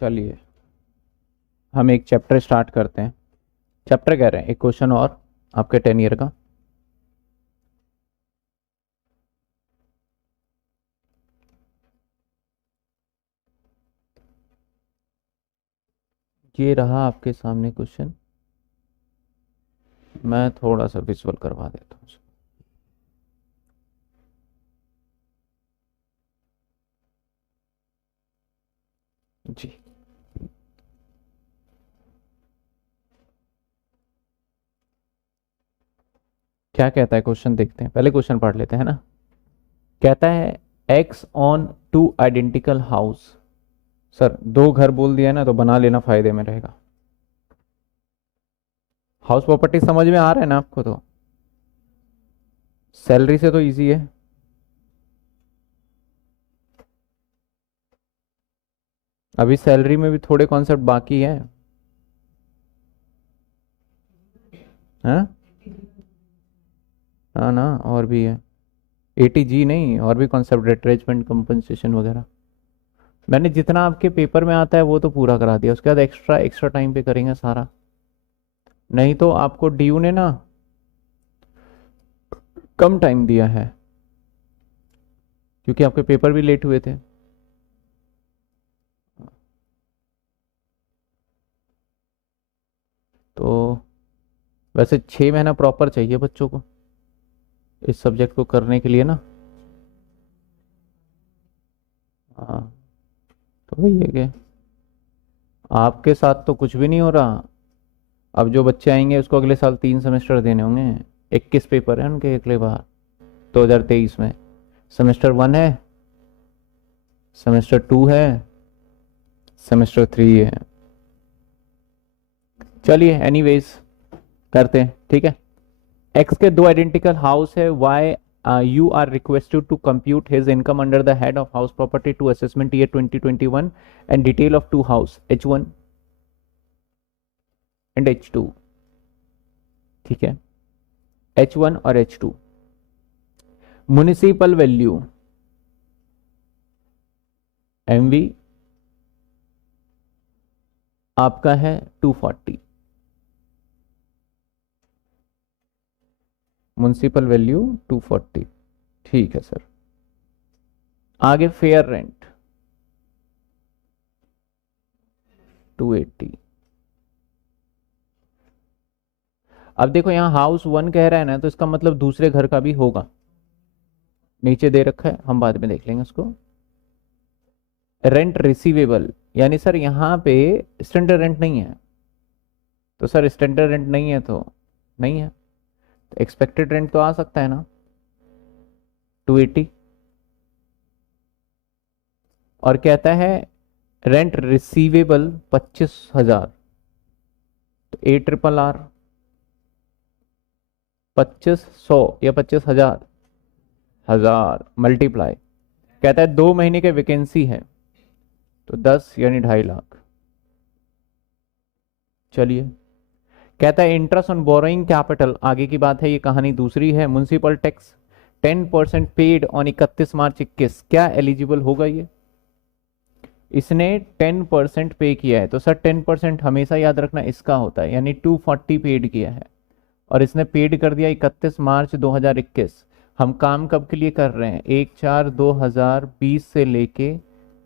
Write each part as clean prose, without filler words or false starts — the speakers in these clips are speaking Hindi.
चलिए हम एक चैप्टर स्टार्ट करते हैं। चैप्टर कह रहे हैं एक क्वेश्चन और आपके 10 ईयर का। ये रहा आपके सामने क्वेश्चन। मैं थोड़ा सा विजुअल करवा देता हूँ। जी, क्या कहता है क्वेश्चन, देखते हैं। पहले क्वेश्चन पढ़ लेते हैं ना। कहता है x on two identical house. Sir दो घर बोल दिया है ना, तो बना लेना, फायदे में रहेगा। हाउस प्रॉपर्टी समझ में आ रहा है ना आपको? तो सैलरी से तो इजी है। अभी सैलरी में भी थोड़े कॉन्सेप्ट बाकी है। हाँ हाँ ना, और भी है। एटीजी नहीं, और भी कॉन्सेप्ट, रिट्रेचमेंट, कंपनसेशन वगैरह। मैंने जितना आपके पेपर में आता है वो तो पूरा करा दिया। उसके बाद एक्स्ट्रा एक्स्ट्रा टाइम पे करेंगे सारा। नहीं तो आपको डीयू ने ना कम टाइम दिया है, क्योंकि आपके पेपर भी लेट हुए थे। तो वैसे 6 महीना प्रॉपर चाहिए बच्चों को इस सब्जेक्ट को करने के लिए ना। हाँ, तो वही है कि आपके साथ तो कुछ भी नहीं हो रहा। अब जो बच्चे आएंगे उसको अगले साल 3 सेमेस्टर देने होंगे। 21 पेपर है उनके अगले बार 2023 में। सेमेस्टर 1 है, सेमेस्टर 2 है, सेमेस्टर 3 है। चलिए एनीवेज करते हैं, ठीक है। एक्स के दो आइडेंटिकल हाउस है। Y you are requested to compute his income under the head of house property to assessment year 2021 and detail of two house H1 and H2। ठीक है, H1 और H2। म्युनिसिपल वैल्यू MV आपका है 240। Municipal value 240। ठीक है सर। आगे फेयर रेंट 280। अब देखो यहाँ हाउस 1 कह रहा है ना, तो इसका मतलब दूसरे घर का भी होगा। नीचे दे रखा है, हम बाद में देख लेंगे उसको। रेंट रिसीवेबल, यानी सर यहाँ पे स्टैंडर्ड रेंट नहीं है। तो सर स्टैंडर्ड रेंट नहीं है तो नहीं है, तो एक्सपेक्टेड रेंट तो आ सकता है ना 280। और कहता है रेंट रिसीवेबल 25,000, तो ARRR 2500 या 25,000, हजार मल्टीप्लाई। कहता है 2 महीने के वैकेंसी है, तो 10 यानी 2.5 लाख। चलिए, कहता है इंटरेस्ट ऑन बोरोइंग कैपिटल, आगे की बात है, ये कहानी दूसरी है। म्युनिसिपल टैक्स 10% पेड ऑन 31 मार्च 21, क्या एलिजिबल होगा ये? इसने 10% पे किया है, तो सर 10% हमेशा याद रखना इसका होता है, यानी 240 पेड किया है। और इसने पेड कर दिया 31 मार्च 2021। हम काम कब के लिए कर रहे हैं? 1/4/2020 से लेके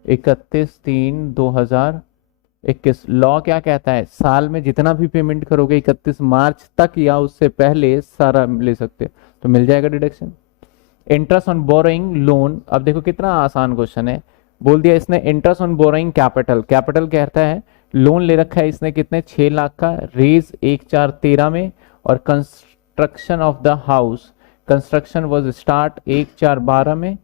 31/3/2021। लॉ क्या कहता है? साल में जितना भी पेमेंट करोगे 31 मार्च तक या उससे पहले सारा ले सकते हो, तो मिल जाएगा deduction. Interest on borrowing loan, अब देखो कितना आसान क्वेश्चन है। बोल दिया इसने interest on borrowing capital, capital कहता है लोन ले रखा है इसने कितने, 6 लाख का, रेज 1/4/13 में। और construction of the house, construction was start 1/4/12 में,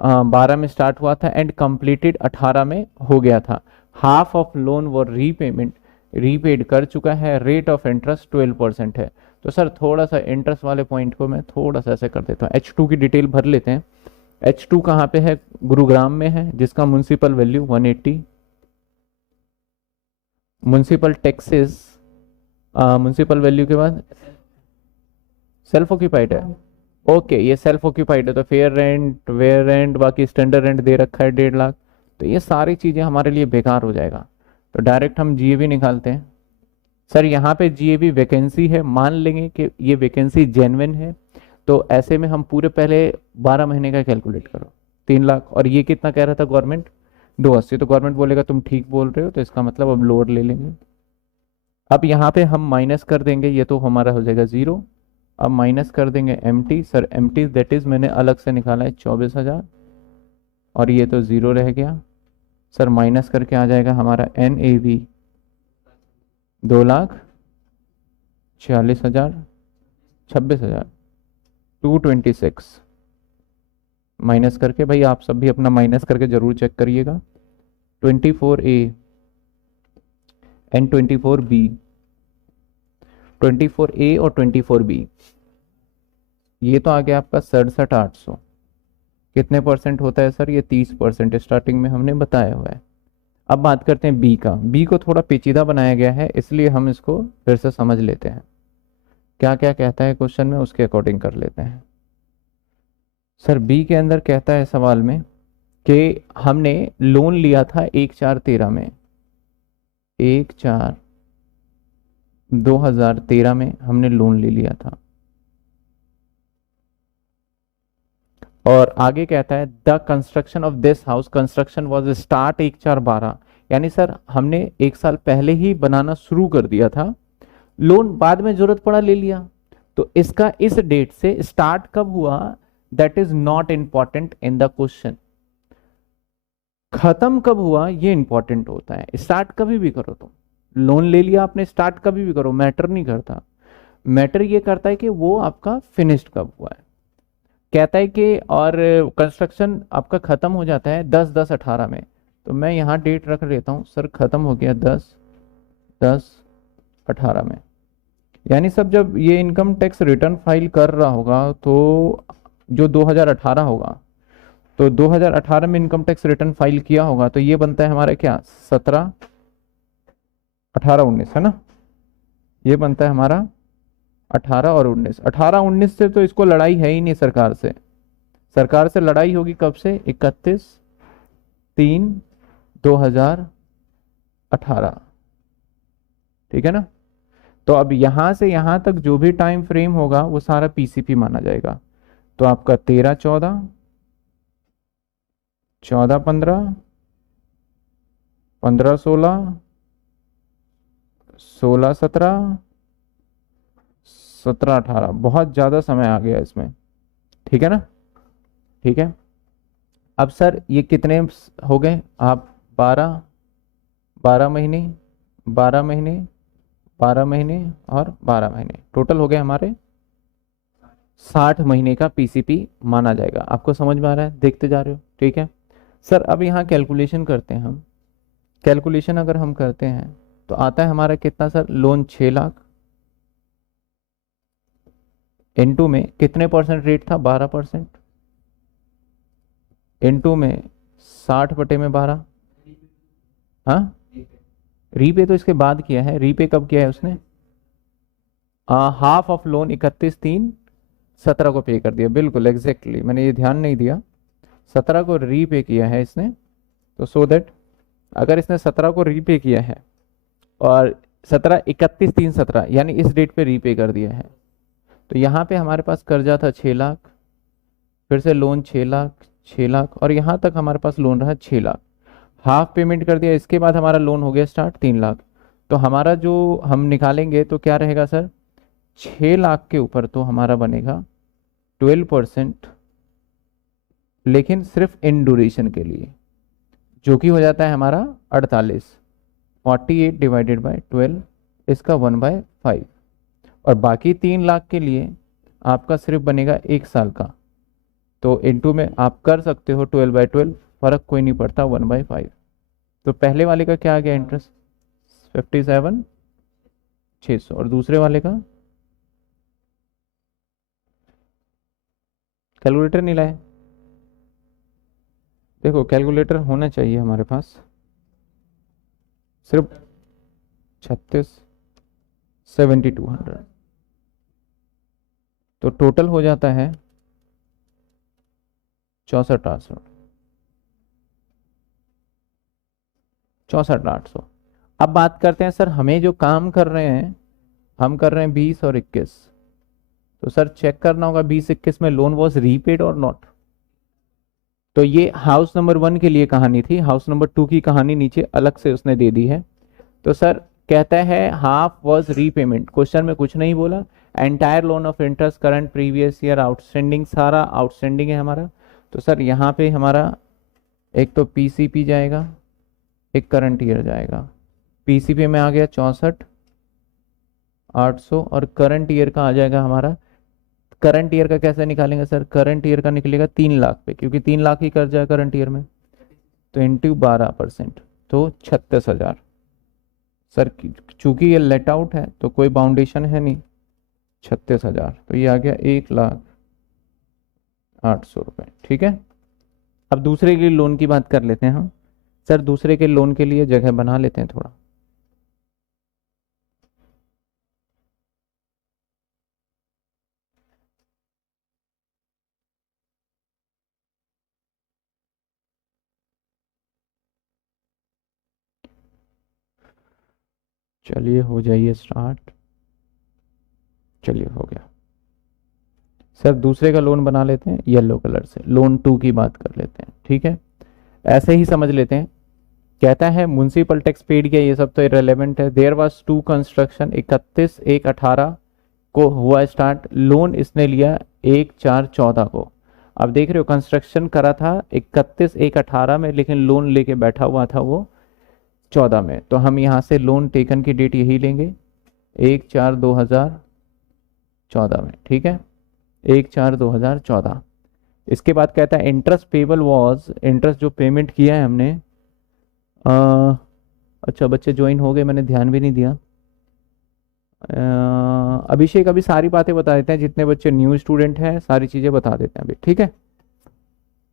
12 में स्टार्ट हुआ था एंड कंप्लीटेड 18 में हो गया था। हाफ ऑफ लोन वो रीपेमेंट रीपेड कर चुका है। रेट ऑफ इंटरेस्ट 12% है। तो सर थोड़ा सा इंटरेस्ट वाले पॉइंट को मैं थोड़ा सा ऐसे कर देता हूँ। H2 की डिटेल भर लेते हैं। H2 कहाँ पे है? गुरुग्राम में है, जिसका municipal value 180। Municipal taxes, municipal value के बाद सेल्फ ऑक्यूपाइड है। ओके, ये सेल्फ ऑक्यूपाइड है, तो फेयर रेंट, वेयर रेंट, बाकी स्टैंडर्ड रेंट दे रखा है 1.5 लाख। तो ये सारी चीजें हमारे लिए बेकार हो जाएगा। तो डायरेक्ट हम जीएवी निकालते हैं। सर यहाँ पे जीएवी वैकेंसी है, मान लेंगे कि ये वैकेंसी जेन्युइन है, तो ऐसे में हम पूरे पहले 12 महीने का कैलकुलेट करो, 3 लाख। और ये कितना कह रहा था गवर्नमेंट? 280। तो गवर्नमेंट बोलेगा तुम ठीक बोल रहे हो, तो इसका मतलब अब लोअर ले लेंगे। अब यहाँ पे हम माइनस कर देंगे, ये तो हमारा हो जाएगा 0। अब माइनस कर देंगे MT. Sir MT that is मैंने अलग से निकाला है 24,000, और ये तो 0 रह गया। सर माइनस करके आ जाएगा हमारा NAV 2,40,000, 26,000, 226 माइनस करके। भाई आप सब भी अपना माइनस करके जरूर चेक करिएगा। 24A एंड 24B, 24A और 24B, ये तो आ गया आपका 67,800। कितने परसेंट होता है सर? ये 30% स्टार्टिंग में हमने बताया हुआ है। अब बात करते हैं बी का। बी को थोड़ा पेचीदा बनाया गया है, इसलिए हम इसको फिर से समझ लेते हैं क्या क्या कहता है क्वेश्चन में, उसके अकॉर्डिंग कर लेते हैं। सर बी के अंदर कहता है सवाल में कि हमने लोन लिया था 1/4/13 में, 1/4/2013 में हमने लोन ले लिया था। और आगे कहता है the construction of this house construction was start 1/4/12, यानी सर हमने 1 साल पहले ही बनाना शुरू कर दिया था, लोन बाद में जरूरत पड़ा ले लिया। तो इसका इस डेट से स्टार्ट कब हुआ, that is not important in the question. खत्म कब हुआ ये इंपॉर्टेंट होता है। स्टार्ट कभी भी करो, तुम लोन ले लिया आपने, स्टार्ट कभी भी करो, मैटर नहीं करता। मैटर ये करता है कि वो आपका फिनिश्ड कब हुआ है। कहता है कि और कंस्ट्रक्शन आपका खत्म हो जाता है 10/10/18 में। तो मैं यहाँ डेट रख लेता हूँ, सर खत्म हो गया 10/10/18 में। यानी सब जब ये इनकम टैक्स रिटर्न फाइल कर रहा होगा तो जो 2018 होगा, तो 2018 में इनकम टैक्स रिटर्न फाइल किया होगा, तो ये बनता है हमारा क्या 17, 18, 19 है ना। ये बनता है हमारा 18 और 19। 18-19 से तो इसको लड़ाई है ही नहीं सरकार से। सरकार से लड़ाई होगी कब से? 31/3/2018, ठीक है ना। तो अब यहां से यहां तक जो भी टाइम फ्रेम होगा वो सारा पीसीपी माना जाएगा। तो आपका 13/14, 14/15, 15/16, 16/17, 17/18, बहुत ज्यादा समय आ गया इसमें, ठीक है ना। ठीक है। अब सर ये कितने हो गए आप? 12 महीने, 12 महीने, 12 महीने और 12 महीने, टोटल हो गए हमारे 60 महीने का पीसीपी माना जाएगा। आपको समझ में आ रहा है? देखते जा रहे हो? ठीक है सर। अब यहाँ कैलकुलेशन करते हैं हम। कैलकुलेशन अगर हम करते हैं तो आता है हमारा कितना सर? लोन 6 लाख, इनटू में कितने परसेंट रेट था? 12%, इनटू में 60/12। हाँ, रीपे तो इसके बाद किया है। रीपे कब किया है उसने? हाफ ऑफ लोन 31/3/17 को पे कर दिया। बिल्कुल एग्जैक्टली, मैंने ये ध्यान नहीं दिया। 17 को रीपे किया है इसने। तो सो दैट अगर इसने 17 को रीपे किया है और 31/3/17 यानी इस डेट पे रीपे कर दिया है, तो यहाँ पे हमारे पास कर्जा था 6 लाख, फिर से लोन 6 लाख, 6 लाख, और यहाँ तक हमारे पास लोन रहा 6 लाख। हाफ पेमेंट कर दिया, इसके बाद हमारा लोन हो गया स्टार्ट 3 लाख। तो हमारा जो हम निकालेंगे तो क्या रहेगा सर? 6 लाख के ऊपर तो हमारा बनेगा 12%, लेकिन सिर्फ इन ड्यूरेशन के लिए, जो कि हो जाता है हमारा 48। 48/12, इसका 1/5। और बाकी 3 लाख के लिए आपका सिर्फ बनेगा 1 साल का। तो इनटू में आप कर सकते हो 12/12, फर्क कोई नहीं पड़ता, 1/5। तो पहले वाले का क्या आ गया इंटरेस्ट? 57,600। और दूसरे वाले का? कैलकुलेटर नहीं लाए? देखो कैलकुलेटर होना चाहिए हमारे पास। सिर्फ 7,200। तो टोटल हो जाता है 64,800, 64,800। अब बात करते हैं सर, हमें जो काम कर रहे हैं, हम कर रहे हैं 20 और 21, तो सर चेक करना होगा 20-21 में लोन वॉज रीपेड और नॉट। तो ये हाउस नंबर 1 के लिए कहानी थी, हाउस नंबर 2 की कहानी नीचे अलग से उसने दे दी है। तो सर कहता है हाफ वॉज रीपेमेंट, क्वेश्चन में कुछ नहीं बोला। Entire loan of interest current previous year outstanding, सारा आउटस्टैंडिंग है हमारा। तो सर यहाँ पे हमारा एक तो पीसीपी जाएगा, एक करंट ईयर जाएगा। पीसीपी में आ गया 64,800 और करंट ईयर का आ जाएगा हमारा। करंट ईयर का कैसे निकालेंगे सर, करंट ईयर का निकलेगा 3 लाख पे, क्योंकि 3 लाख ही कर्जा है करंट ईयर में, तो इंटू 12%, तो 36,000। सर चूंकि ये लेट आउट है तो कोई बाउंडेशन है नहीं, 36,000, तो ये आ गया 1,08,000 रुपये। ठीक है, अब दूसरे के लोन की बात कर लेते हैं हम। सर दूसरे के लोन के लिए जगह बना लेते हैं थोड़ा। चलिए हो जाइए स्टार्ट, चलिए हो गया। सर दूसरे का लोन बना लेते हैं येलो कलर से, लोन 2 की बात कर लेते हैं। ठीक है, ऐसे ही समझ लेते हैं। कहता है म्युनिसिपल टैक्स पेड किया, ये सब तो इरेलीवेंट है। देयर वाज 2 कंस्ट्रक्शन, 31/1/18 को हुआ स्टार्ट, लोन इसने लिया 1/4/14 को। अब देख रहे हो कंस्ट्रक्शन करा था 31/1/18 में, लेकिन लोन लेके बैठा हुआ था वो 14 में। तो हम यहाँ से लोन टेकन की डेट यही लेंगे, 1/4/2014 में। ठीक है, 1/4/2014। इसके बाद कहता है इंटरेस्ट पेबल वॉज, इंटरेस्ट जो पेमेंट किया है हमने। अच्छा बच्चे ज्वाइन हो गए, मैंने ध्यान भी नहीं दिया। अभिषेक अभी सारी बातें बता देते हैं, जितने बच्चे न्यू स्टूडेंट हैं सारी चीज़ें बता देते हैं अभी। ठीक है,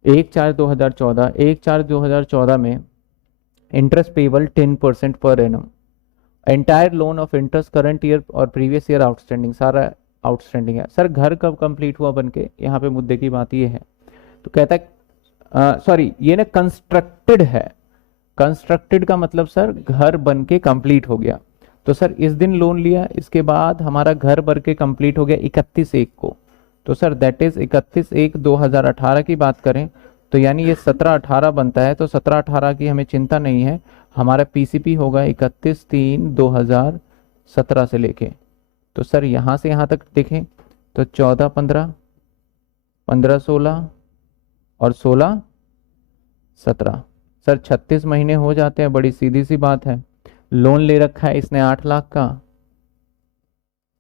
1/4/2014, 1/4/2014 में interest payable 10% per annum, entire loan of interest current year और प्रीवियस ईयर आउटस्टैंडिंग, सारा आउटस्टैंडिंग है। सर घर कब कंप्लीट हुआ बनके, यहाँ पे मुद्दे की बात ये है। तो कहता है सॉरी ये ना कंस्ट्रक्टेड है, कंस्ट्रक्टेड का मतलब सर घर बन के कंप्लीट हो गया। तो सर इस दिन लोन लिया, इसके बाद हमारा घर बन के कंप्लीट हो गया 31/1 को। तो सर दैट इज 31/1/2018 की बात करें तो यानी ये 17/18 बनता है। तो 17/18 की हमें चिंता नहीं है, हमारा पीसीपी होगा 31/3/2017 से लेके। तो सर यहाँ से यहाँ तक देखें तो 14/15, 15/16 और 16/17, सर 36 महीने हो जाते हैं, बड़ी सीधी सी बात है। लोन ले रखा है इसने 8 लाख का,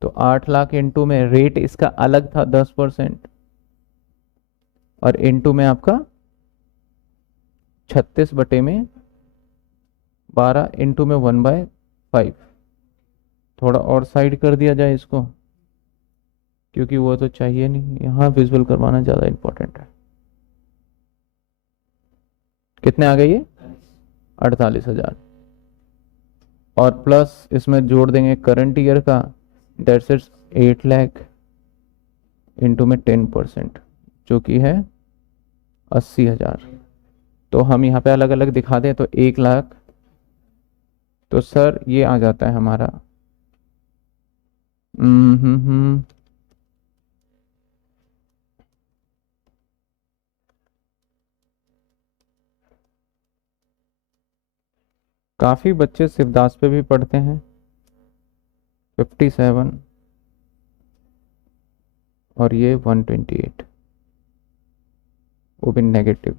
तो 8 लाख इंटू में रेट इसका अलग था 10%, और इंटू में आपका 36/12 इंटू में 1/5। थोड़ा और साइड कर दिया जाए इसको, क्योंकि वो तो चाहिए नहीं, यहाँ विजुअल करवाना ज़्यादा इंपॉर्टेंट है। कितने आ गए ये, 48,000, और प्लस इसमें जोड़ देंगे करंट ईयर का, दैट्स इट्स 8 लाख इंटू में 10%, जो कि है 80,000। तो हम यहाँ पे अलग अलग दिखा दें तो 1 लाख, तो सर ये आ जाता है हमारा काफ़ी बच्चे शिवदास पे भी पढ़ते हैं, 57 और ये 128, वो भी नेगेटिव।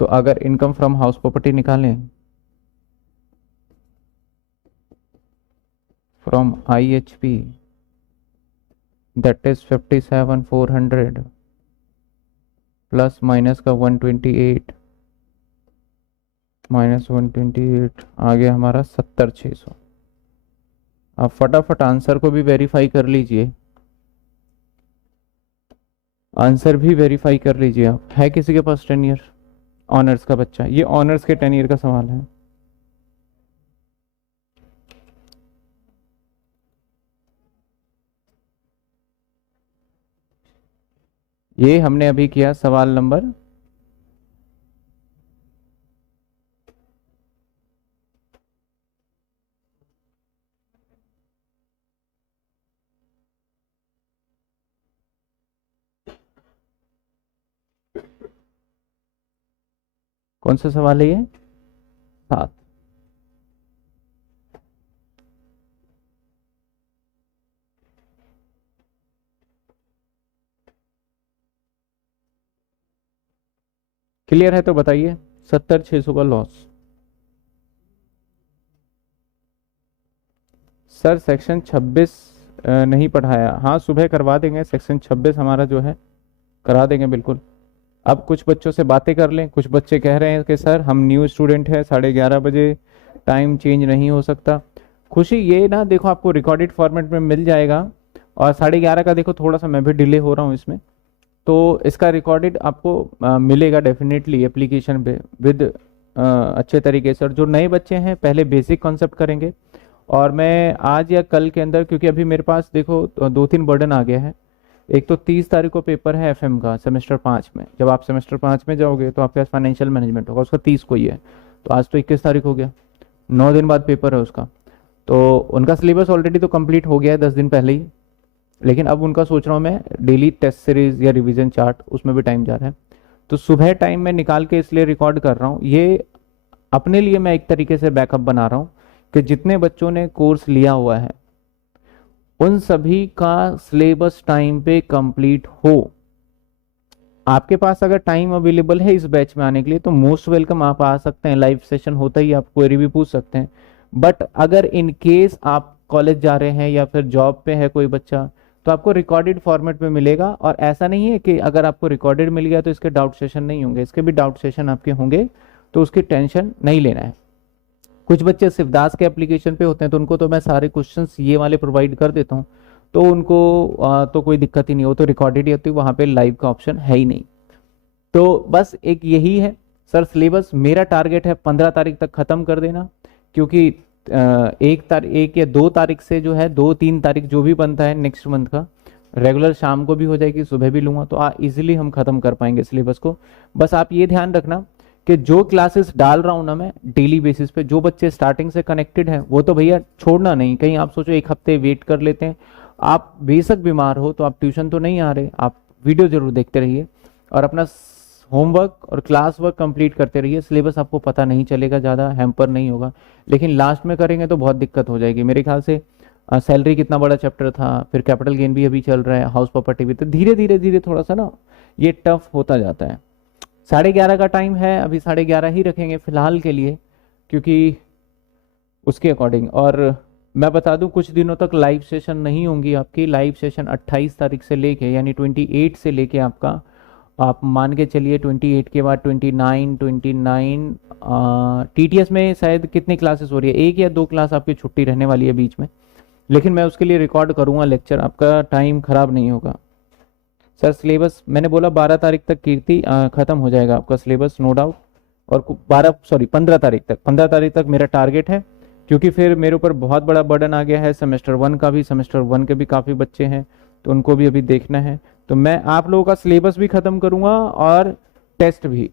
तो अगर इनकम फ्रॉम हाउस प्रॉपर्टी निकालें from IHP, that is 57,400 plus minus का 128 माइनस 128 आ गया हमारा 70,600। आप फटाफट आंसर को भी वेरीफाई कर लीजिए, आंसर भी वेरीफाई कर लीजिए आप। है किसी के पास 10 ईयर ऑनर्स का बच्चा, ये ऑनर्स के 10 ईयर का सवाल है। ये हमने अभी किया सवाल नंबर कौन सा सवाल है ये? 7। क्लियर है तो बताइए। 70,600 का लॉस। सर सेक्शन 26 नहीं पढ़ाया। हाँ सुबह करवा देंगे, सेक्शन 26 हमारा जो है करा देंगे बिल्कुल। अब कुछ बच्चों से बातें कर लें। कुछ बच्चे कह रहे हैं कि सर हम न्यू स्टूडेंट है, 11:30 टाइम चेंज नहीं हो सकता। खुशी ये ना, देखो आपको रिकॉर्डेड फॉर्मेट में मिल जाएगा, और 11:30 का देखो थोड़ा सा मैं भी डिले हो रहा हूँ इसमें, तो इसका रिकॉर्डेड आपको मिलेगा डेफिनेटली एप्लीकेशन पे विद अच्छे तरीके से। और जो नए बच्चे हैं पहले बेसिक कॉन्सेप्ट करेंगे, और मैं आज या कल के अंदर, क्योंकि अभी मेरे पास देखो 2-3 बर्डन आ गया है। एक तो 30 तारीख को पेपर है एफएम का सेमेस्टर 5 में। जब आप सेमेस्टर 5 में जाओगे तो आपके पास फाइनेंशियल मैनेजमेंट होगा, उसका 30 को ही है। तो आज तो 21 तारीख हो गया, 9 दिन बाद पेपर है उसका। तो उनका सिलेबस ऑलरेडी तो कंप्लीट हो गया है 10 दिन पहले ही, लेकिन अब उनका सोच रहा हूँ मैं डेली टेस्ट सीरीज या रिवीजन चार्ट, उसमें भी टाइम जा रहा है। तो सुबह टाइम में निकाल के इसलिए रिकॉर्ड कर रहा हूँ ये, अपने लिए मैं एक तरीके से बैकअप बना रहा हूँ कि जितने बच्चों ने कोर्स लिया हुआ है उन सभी का सिलेबस टाइम पे कंप्लीट हो। आपके पास अगर टाइम अवेलेबल है इस बैच में आने के लिए तो मोस्ट वेलकम, आप आ सकते हैं। लाइव सेशन होता ही, आप क्वेरी भी पूछ सकते हैं। बट अगर इन केस आप कॉलेज जा रहे हैं या फिर जॉब पे है कोई बच्चा, तो आपको रिकॉर्डेड फॉर्मेट में मिलेगा। और ऐसा नहीं है कि अगर आपको रिकॉर्डेड मिल गया तो इसके डाउट सेशन नहीं होंगे, इसके भी डाउट सेशन आपके होंगे, तो उसकी टेंशन नहीं लेना है। कुछ बच्चे शिवदास के एप्लीकेशन पे होते हैं तो उनको तो मैं सारे क्वेश्चंस ये वाले प्रोवाइड कर देता हूँ, तो उनको तो कोई दिक्कत ही नहीं हो, तो रिकॉर्डेड ही होती है, वहाँ पे लाइव का ऑप्शन है ही नहीं। तो बस एक यही है सर सिलेबस। मेरा टारगेट है 15 तारीख तक ख़त्म कर देना, क्योंकि 1 या 2 तारीख से जो है, 2-3 तारीख जो भी बनता है नेक्स्ट मंथ का, रेगुलर शाम को भी हो जाएगी, सुबह भी लूँगा, तो इजीली हम ख़त्म कर पाएंगे सिलेबस को। बस आप ये ध्यान रखना कि जो क्लासेस डाल रहा हूँ ना मैं डेली बेसिस पे, जो बच्चे स्टार्टिंग से कनेक्टेड हैं वो तो भैया छोड़ना नहीं। कहीं आप सोचो 1 हफ्ते वेट कर लेते हैं, आप बेशक बीमार हो तो आप ट्यूशन तो नहीं आ रहे, आप वीडियो जरूर देखते रहिए और अपना होमवर्क और क्लास वर्क कंप्लीट करते रहिए। सिलेबस आपको पता नहीं चलेगा, ज़्यादा हैम्पर नहीं होगा, लेकिन लास्ट में करेंगे तो बहुत दिक्कत हो जाएगी। मेरे ख्याल से सैलरी कितना बड़ा चैप्टर था, फिर कैपिटल गेन भी अभी चल रहा है, हाउस प्रॉपर्टी भी, तो धीरे धीरे धीरे थोड़ा सा ना ये टफ होता जाता है। 11:30 का टाइम है, अभी 11:30 ही रखेंगे फिलहाल के लिए, क्योंकि उसके अकॉर्डिंग। और मैं बता दूं कुछ दिनों तक लाइव सेशन नहीं होंगी आपकी। लाइव सेशन 28 तारीख से लेके, यानी 28 से लेके आपका, आप मान के चलिए 28 के बाद 29 टीटीएस में शायद कितनी क्लासेस हो रही है, 1 या 2 क्लास आपकी छुट्टी रहने वाली है बीच में, लेकिन मैं उसके लिए रिकॉर्ड करूंगा लेक्चर, आपका टाइम खराब नहीं होगा। सर सिलेबस मैंने बोला 12 तारीख तक कीर्ति खत्म हो जाएगा आपका सिलेबस, नो डाउट। और 15 तारीख तक, 15 तारीख तक मेरा टारगेट है, क्योंकि फिर मेरे ऊपर बहुत बड़ा बर्डन आ गया है सेमेस्टर 1 का भी। सेमेस्टर 1 के भी काफ़ी बच्चे हैं तो उनको भी अभी देखना है। तो मैं आप लोगों का सिलेबस भी ख़त्म करूँगा और टेस्ट भी।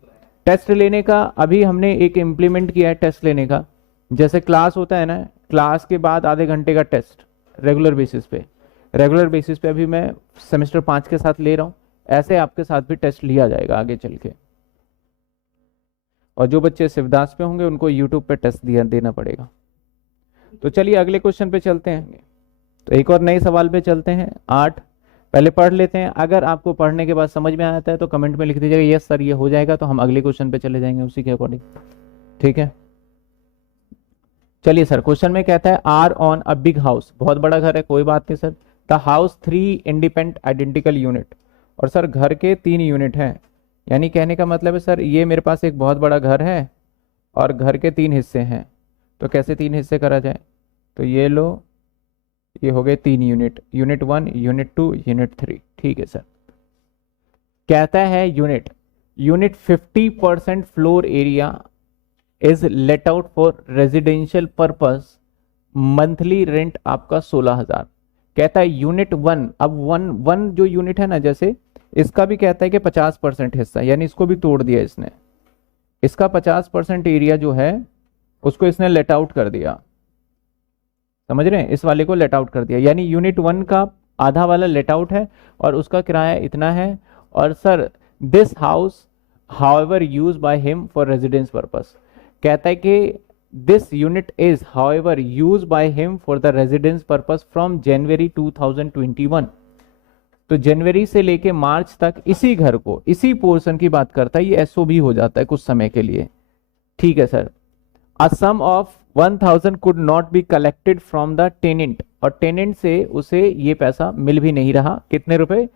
टेस्ट लेने का अभी हमने एक इम्प्लीमेंट किया है, टेस्ट लेने का। जैसे क्लास होता है ना, क्लास के बाद आधे घंटे का टेस्ट रेगुलर बेसिस पे, रेगुलर बेसिस पे अभी मैं सेमेस्टर 5 के साथ ले रहा हूँ, ऐसे आपके साथ भी टेस्ट लिया जाएगा आगे चल के। और जो बच्चे शिवदास पे होंगे उनको यूट्यूब पे टेस्ट देना पड़ेगा। तो चलिए अगले क्वेश्चन पे चलते हैं। तो एक और नए सवाल पे चलते हैं। 8 पहले पढ़ लेते हैं, अगर आपको पढ़ने के बाद समझ में आता है तो कमेंट में लिख दीजिएगा यस सर ये हो जाएगा, तो हम अगले क्वेश्चन पे चले जाएंगे उसी के अकॉर्डिंग, ठीक है। चलिए सर, क्वेश्चन में कहता है R own a big house, बहुत बड़ा घर है, कोई बात नहीं sir. The house 3 independent identical unit, और सर घर के 3 यूनिट हैं, यानी कहने का मतलब है सर ये मेरे पास एक बहुत बड़ा घर है और घर के 3 हिस्से हैं। तो कैसे 3 हिस्से करा जाए, तो ये लो, ये हो गए 3 यूनिट, यूनिट 1, यूनिट 2, यूनिट 3, ठीक है सर। कहता है unit 50% floor area is let out for residential purpose, monthly rent आपका 16,000। कहता है यूनिट 1, अब वन जो यूनिट है ना, जैसे इसका भी कहता है कि 50% हिस्सा, यानी इसको भी तोड़ दिया इसने, इसका 50% एरिया जो है उसको इसने लेट आउट कर दिया, समझ रहे हैं, इस वाले को लेट आउट कर दिया, यानी यूनिट 1 का आधा वाला लेट आउट है और उसका किराया इतना है। और sir this house however use by him for residence purpose. कहता है कि this unit is however use by him for the residence purpose from January 2021। तो जनवरी से लेके मार्च तक इसी घर को, इसी पोर्शन की बात करता है, ये एसओ भी हो जाता है कुछ समय के लिए। ठीक है sir. A sum of 1000 could not be collected from the tenant, और टेनेंट से उसे ये पैसा मिल भी नहीं रहा। कितने रुपए?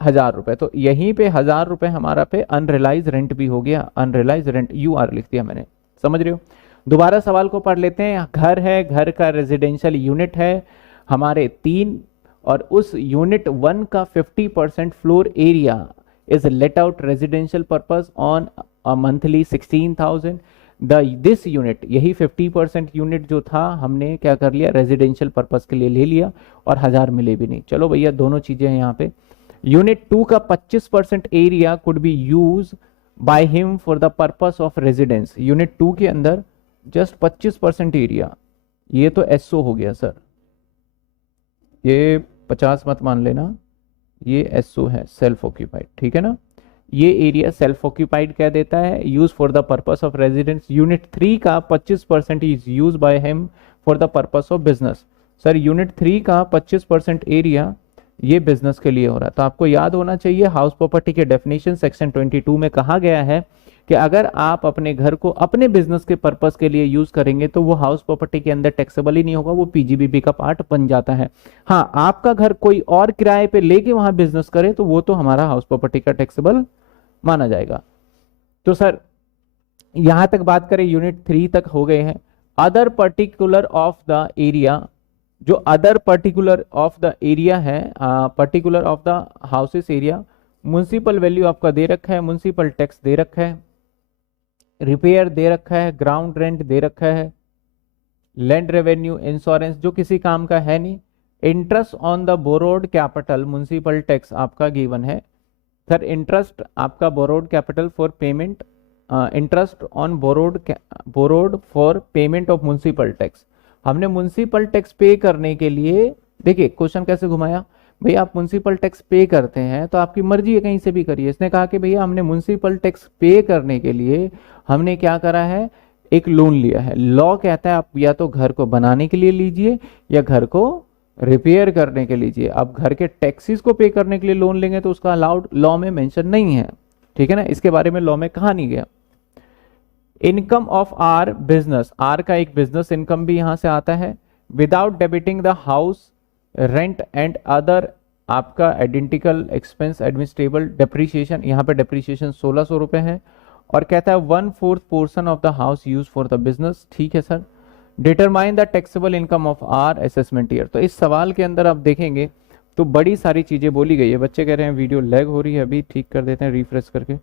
1000 रुपए। तो यहीं पे 1000 रुपए हमारा पे अनरियलाइज रेंट भी हो गया। अनरियलाइज रेंट यू आर लिख दिया मैंने, समझ रहे हो। दोबारा सवाल को पढ़ लेते हैं। घर है, घर का रेजिडेंशियल यूनिट है हमारे 3, और उस यूनिट 1 का 50% floor area is let out residential purpose on monthly 16,000। This unit, यही 50% यूनिट जो था हमने क्या कर लिया, रेजिडेंशियल पर्पस के लिए ले लिया, और 1000 मिले भी नहीं। चलो भैया दोनों चीजें हैं यहाँ पे। यूनिट 2 का 25% area could be use by him for the purpose of residence. Unit 2 के अंदर जस्ट 25% एरिया, ये तो एसओ हो गया सर, ये 50 मत मान लेना, ये एसओ है, सेल्फ ऑक्यूपाइड, ठीक है ना। ये एरिया सेल्फ ऑक्यूपाइड कह देता है, use for the purpose of residence. Unit 3 का 25% is use by him for the purpose of business. Sir unit 3 का 25% एरिया ये बिजनेस के लिए हो रहा है। तो आपको याद होना चाहिए हाउस प्रॉपर्टी के डेफिनेशन सेक्शन 22 में कहा गया है कि अगर आप अपने घर को अपने बिजनेस के पर्पस के लिए यूज करेंगे तो वो हाउस प्रॉपर्टी के अंदर टैक्सेबल ही नहीं होगा, वो पीजीबीबी का पार्ट बन जाता है। हाँ, आपका घर कोई और किराए पे लेके वहां बिजनेस करे तो वो तो हमारा हाउस प्रॉपर्टी का टैक्सेबल माना जाएगा। तो सर यहां तक बात करें, यूनिट 3 तक हो गए हैं। Other particular of the area, जो other particular of the area है, particular of the houses area, municipal value आपका दे रखा है, म्युनिसिपल टैक्स दे रखा है, रिपेयर दे रखा है, ग्राउंड रेंट दे रखा है, लैंड रेवेन्यू, इंश्योरेंस जो किसी काम का है नहीं, interest on the borrowed capital, municipal tax आपका गिवन है। सर इंटरेस्ट आपका borrowed capital for payment, interest on borrowed for payment of municipal tax. हमने म्युनिसिपल टैक्स पे करने के लिए, देखिए क्वेश्चन कैसे घुमाया, भैया आप म्युनिसिपल टैक्स पे करते हैं तो आपकी मर्जी है कहीं से भी करिए। इसने कहा कि भैया हमने म्युनिसिपल टैक्स पे करने के लिए हमने क्या करा है, एक लोन लिया है। लॉ कहता है आप या तो घर को बनाने के लिए लीजिए या घर को रिपेयर करने के लीजिए। अब घर के टैक्सेस को पे करने के लिए लोन लेंगे तो उसका अलाउड लॉ में मेंशन नहीं है, ठीक है ना, इसके बारे में लॉ में कहा नहीं गया। Income of R business, R का एक बिजनेस इनकम भी यहां से आता है, without debiting the house rent and other आपका आइडेंटिकल एक्सपेंस एडमिनिस्ट्रेबल डेप्रीशिएशन, यहाँ पे डेप्रीशिएशन 1600 रुपए है, और कहता है 1/4 portion of the house use for the business. ठीक है sir. Determine the taxable income of R assessment year. तो इस सवाल के अंदर आप देखेंगे तो बड़ी सारी चीजें बोली गई है। बच्चे कह रहे हैं वीडियो लैग हो रही है, अभी ठीक कर देते हैं रिफ्रेश करके।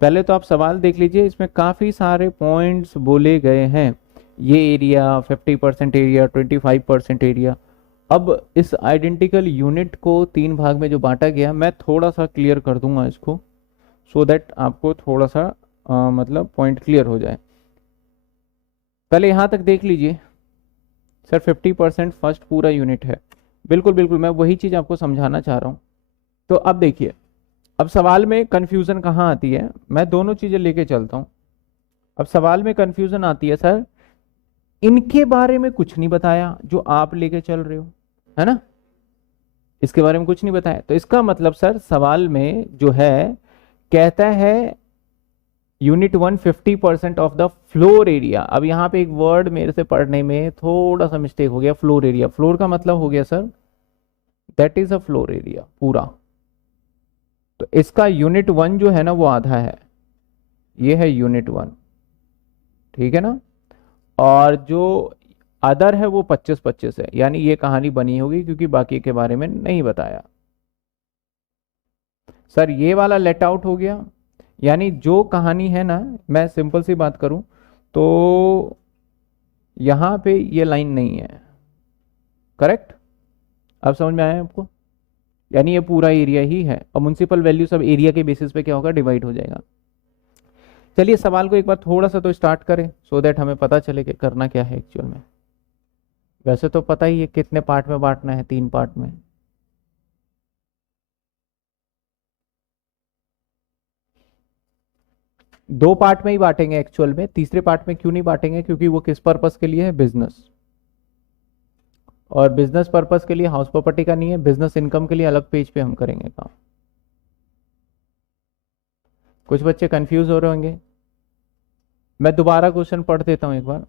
पहले तो आप सवाल देख लीजिए, इसमें काफी सारे पॉइंट्स बोले गए हैं। ये एरिया 50% एरिया, 25% एरिया। अब इस आइडेंटिकल यूनिट को 3 भाग में जो बांटा गया, मैं थोड़ा सा क्लियर कर दूंगा इसको, सो दैट आपको थोड़ा सा मतलब पॉइंट क्लियर हो जाए। पहले यहां तक देख लीजिए सर, 50% फर्स्ट पूरा यूनिट है, बिल्कुल बिल्कुल मैं वही चीज आपको समझाना चाह रहा हूं। तो अब देखिए, अब सवाल में कंफ्यूजन कहाँ आती है, मैं दोनों चीजें लेके चलता हूं। अब सवाल में कंफ्यूजन आती है सर, इनके बारे में कुछ नहीं बताया जो आप लेके चल रहे हो, है ना, इसके बारे में कुछ नहीं बताया। तो इसका मतलब सर सवाल में जो है कहता है unit 1 50% of the floor area. अब यहाँ पे एक वर्ड मेरे से पढ़ने में थोड़ा सा मिस्टेक हो गया, फ्लोर एरिया। फ्लोर का मतलब हो गया sir that is a floor area पूरा। तो इसका यूनिट 1 जो है ना वो आधा है, ये है यूनिट 1, ठीक है ना। और जो अदर है वो 25-25 है, यानी ये कहानी बनी होगी क्योंकि बाकी के बारे में नहीं बताया। सर ये वाला लेट आउट हो गया, यानी जो कहानी है ना, मैं सिंपल सी बात करूं तो यहां पे ये लाइन नहीं है, करेक्ट। अब समझ में आया आपको, यानी ये पूरा एरिया ही है, और म्युनिसिपल वैल्यू सब एरिया के बेसिस पे क्या होगा, डिवाइड हो जाएगा। चलिए सवाल को एक बार थोड़ा सा तो स्टार्ट करें, सो दैट हमें पता चले कि करना क्या है एक्चुअल में। वैसे तो पता ही है कितने पार्ट में बांटना है, 3 पार्ट में। दो पार्ट में ही बांटेंगे एक्चुअल में, तीसरे पार्ट में क्यों नहीं बांटेंगे, क्योंकि वो किस पर्पस के लिए है, बिजनेस। और बिजनेस पर्पस के लिए हाउस प्रॉपर्टी का नहीं है, बिजनेस इनकम के लिए अलग पेज पे हम करेंगे काम। कुछ बच्चे कंफ्यूज हो रहे होंगे, मैं दोबारा क्वेश्चन पढ़ देता हूं एक बार।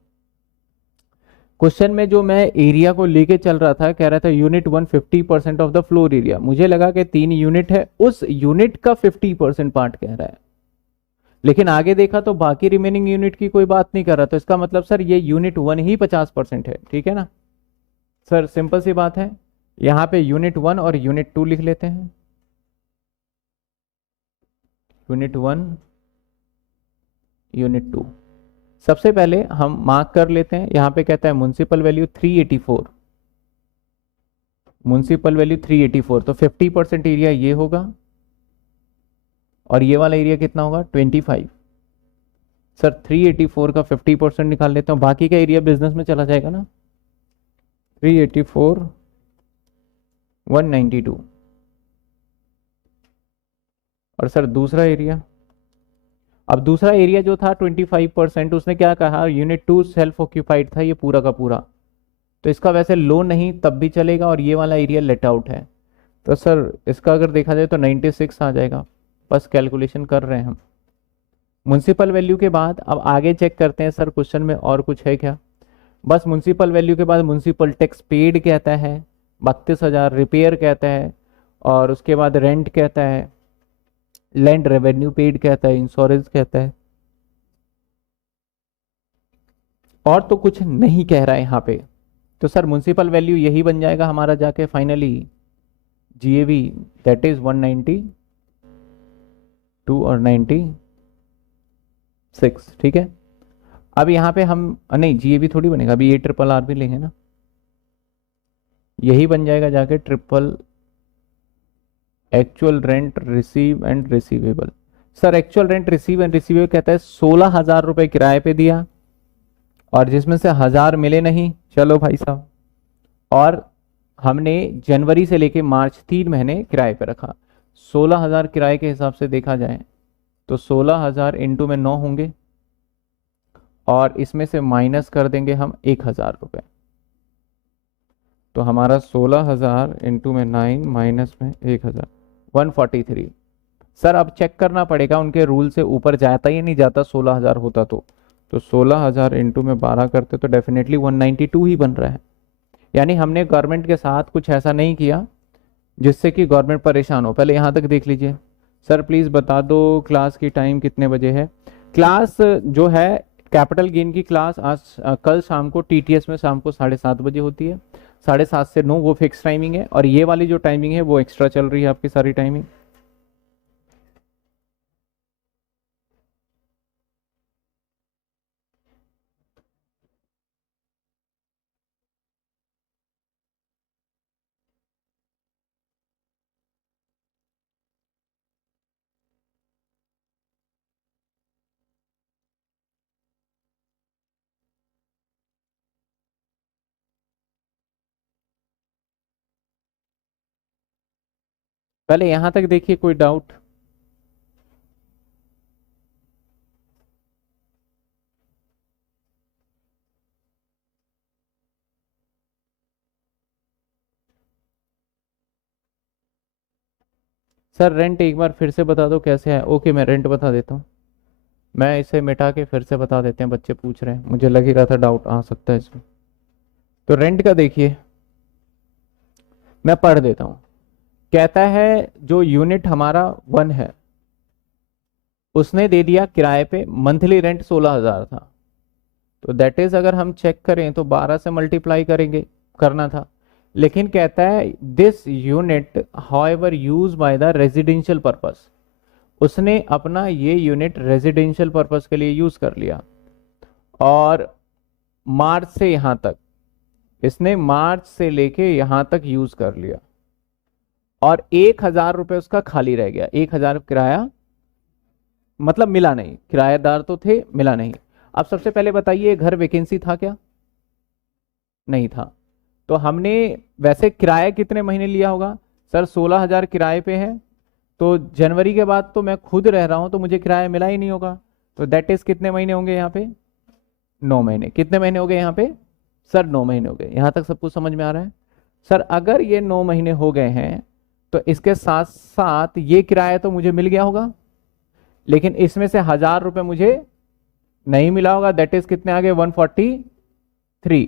क्वेश्चन में जो मैं एरिया को लेके चल रहा था, कह रहा था unit 1 50% of the floor area, मुझे लगा कि 3 यूनिट है, उस यूनिट का 50% पार्ट कह रहा है, लेकिन आगे देखा तो बाकी रिमेनिंग यूनिट की कोई बात नहीं कर रहा, तो इसका मतलब सर ये यूनिट 1 ही 50% है, ठीक है ना सर, सिंपल सी बात है। यहां पे यूनिट 1 और यूनिट 2 लिख लेते हैं, यूनिट 1 यूनिट 2। सबसे पहले हम मार्क कर लेते हैं, यहां पे कहता है म्युनिसिपल वैल्यू 384, म्युनिसिपल वैल्यू 384, तो 50% एरिया ये होगा और ये वाला एरिया कितना होगा 25। सर 384 का 50% निकाल लेते हैं, बाकी का एरिया बिजनेस में चला जाएगा ना, 384 192। और सर दूसरा एरिया, अब दूसरा एरिया जो था 25%, उसने क्या कहा, यूनिट 2 सेल्फ ऑक्यूपाइड था ये पूरा का पूरा, तो इसका वैसे लो नहीं तब भी चलेगा, और ये वाला एरिया लेट आउट है, तो सर इसका अगर देखा जाए तो 96 आ जाएगा। बस कैलकुलेशन कर रहे हैं हम म्युनिसिपल वैल्यू के बाद। अब आगे चेक करते हैं सर क्वेश्चन में और कुछ है क्या, बस म्युनिसिपल वैल्यू के बाद म्युनिसिपल टैक्स पेड कहता है 32,000, रिपेयर कहता है, और उसके बाद रेंट कहता है, लैंड रेवेन्यू पेड कहता है, इंश्योरेंस कहता है, और तो कुछ नहीं कह रहा है यहाँ पे। तो सर म्युनिसिपल वैल्यू यही बन जाएगा हमारा जाके फाइनली जीएवी, दैट इज 192 और 96, ठीक है। अब यहाँ पे हम नहीं, जीएवी थोड़ी बनेगा, अभी ये ट्रिपल आर भी लेंगे ना, यही बन जाएगा जाके triple actual rent receive and receivable. Sir actual rent receive and receivable कहता है 16,000 रुपए किराए पे दिया, और जिसमें से 1,000 मिले नहीं, चलो भाई साहब, और हमने जनवरी से लेके मार्च 3 महीने किराए पे रखा, 16,000 किराए के हिसाब से देखा जाए तो 16,000 इंटू में 9 होंगे, और इसमें से माइनस कर देंगे हम 1,000 रुपए, तो हमारा 16,000 इंटू में 9 माइनस में 1,000, 143। सर अब चेक करना पड़ेगा, उनके रूल से ऊपर जाता ही नहीं जाता, 16,000 होता तो 16,000 इंटू में 12 करते तो डेफिनेटली 192 ही बन रहा है। यानी हमने गवर्नमेंट के साथ कुछ ऐसा नहीं किया जिससे कि गवर्नमेंट परेशान हो। पहले यहाँ तक देख लीजिए। सर प्लीज़ बता दो क्लास की टाइम कितने बजे है। क्लास जो है कैपिटल गेन की क्लास आज कल शाम को टीटीएस में शाम को 7:30 बजे होती है, 7:30 से 9 वो फिक्स टाइमिंग है, और ये वाली जो टाइमिंग है वो एक्स्ट्रा चल रही है आपकी सारी टाइमिंग। पहले यहां तक देखिए, कोई डाउट? सर रेंट एक बार फिर से बता दो कैसे है। ओके मैं रेंट बता देता हूँ, मैं इसे मिटा के फिर से बता देते हैं, बच्चे पूछ रहे हैं, मुझे लग ही रहा था डाउट आ सकता है इसमें। तो रेंट का देखिए, मैं पढ़ देता हूँ। कहता है जो यूनिट हमारा 1 है उसने दे दिया किराए पे, मंथली रेंट 16,000 था, तो दैट इज अगर हम चेक करें तो 12 से मल्टीप्लाई करेंगे करना था, लेकिन कहता है this unit however use by the residential purpose, उसने अपना ये यूनिट रेजिडेंशियल पर्पस के लिए यूज कर लिया, और मार्च से यहां तक इसने मार्च से लेके यहां तक यूज कर लिया, और 1,000 रुपए उसका खाली रह गया। 1,000 किराया मतलब मिला नहीं, किराएदार तो थे मिला नहीं। अब सबसे पहले बताइए घर वैकेंसी था क्या? नहीं था। तो हमने वैसे किराया कितने महीने लिया होगा? सर 16,000 किराए पे है, तो जनवरी के बाद तो मैं खुद रह रहा हूं तो मुझे किराया मिला ही नहीं होगा, तो दैट इज कितने महीने होंगे यहाँ पे? 9 महीने। कितने महीने हो गए यहाँ पे सर? 9 महीने हो गए। यहाँ तक सब कुछ समझ में आ रहा है सर? अगर ये 9 महीने हो गए हैं तो इसके साथ साथ ये किराया तो मुझे मिल गया होगा, लेकिन इसमें से 1000 रुपये मुझे नहीं मिला होगा। दैट इज कितने आ गए? 143।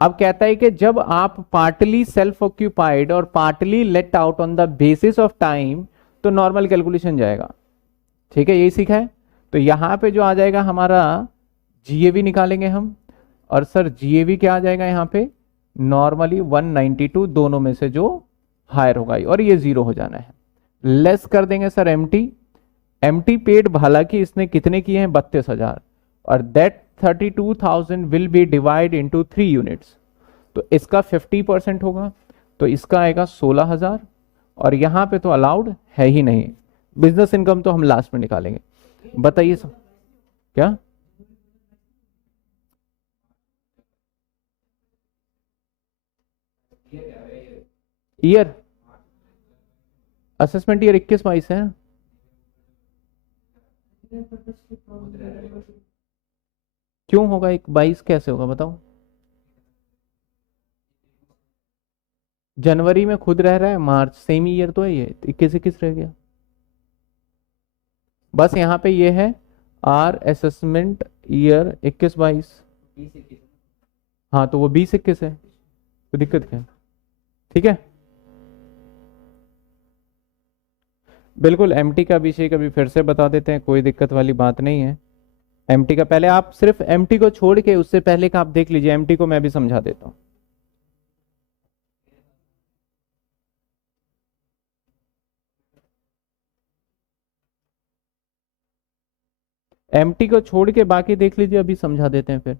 अब कहता है कि जब आप पार्टली सेल्फ ऑक्यूपाइड और partly let out on the basis of time तो नॉर्मल कैलकुलेशन जाएगा। ठीक है, यही सीखा है। तो यहां पे जो आ जाएगा हमारा जीएवी निकालेंगे हम, और सर जीएवी क्या आ जाएगा यहाँ पे? नॉर्मली 192 दोनों में से जो हायर होगा, और ये 0 हो जाना है। लेस कर देंगे सर एमटी पेड, हालांकि इसने कितने किए हैं? 32,000, और that 32,000 will be divide into 3 units. तो इसका 50% होगा, तो इसका आएगा 16,000, और यहां पे तो अलाउड है ही नहीं। बिजनेस इनकम तो हम लास्ट में निकालेंगे। बताइए सर क्या? ईयर असेसमेंट ईयर 21-22 है। क्यों होगा? 22 कैसे होगा बताओ? जनवरी में खुद रह रहा है, मार्च सेम ईयर तो है, ये 21-21 रह गया। बस यहाँ पे ये है आर असेसमेंट ईयर 21-22। हाँ तो वो 20-21 है, तो दिक्कत क्या है? ठीक है, बिल्कुल। एमटी का विषय कभी फिर से बता देते हैं, कोई दिक्कत वाली बात नहीं है। एमटी का पहले आप सिर्फ एमटी को छोड़ के उससे पहले का आप देख लीजिए, एमटी को मैं भी समझा देता हूं। एमटी को छोड़ के बाकी देख लीजिए, अभी समझा देते हैं फिर।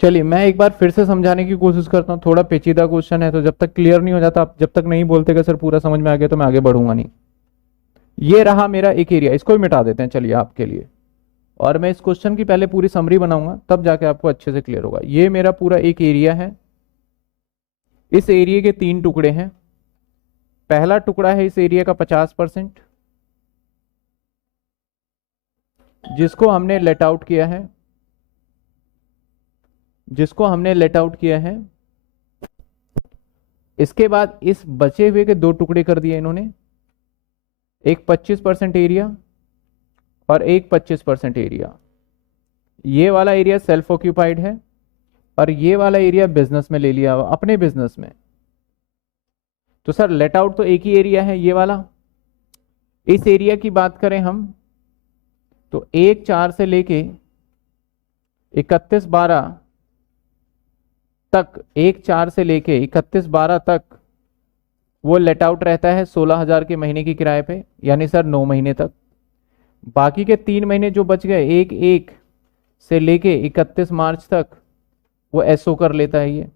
चलिए मैं एक बार फिर से समझाने की कोशिश करता हूँ। थोड़ा पेचीदा क्वेश्चन है, तो जब तक क्लियर नहीं हो जाता, आप जब तक नहीं बोलते कि सर पूरा समझ में आ गया, तो मैं आगे बढ़ूंगा नहीं। ये रहा मेरा एक एरिया, इसको भी मिटा देते हैं चलिए आपके लिए, और मैं इस क्वेश्चन की पहले पूरी समरी बनाऊंगा, तब जाके आपको अच्छे से क्लियर होगा। ये मेरा पूरा एक एरिया है। इस एरिया के 3 टुकड़े हैं। पहला टुकड़ा है इस एरिया का 50%, जिसको हमने लेट आउट किया है, इसके बाद इस बचे हुए के 2 टुकड़े कर दिए इन्होंने, एक 25% एरिया और एक 25% एरिया। ये वाला एरिया सेल्फ ऑक्यूपाइड है, और ये वाला एरिया बिजनेस में ले लिया अपने बिजनेस में। तो सर लेट आउट तो एक ही एरिया है, ये वाला। इस एरिया की बात करें हम तो 1/4 से लेके 31/12 तक, 1/4 से लेके 31/12 तक वो लेट आउट रहता है 16,000 के महीने की किराए पे, यानी सर 9 महीने तक। बाकी के 3 महीने जो बच गए, 1/1 से लेके 31 मार्च तक, वो एसओ कर लेता है ये।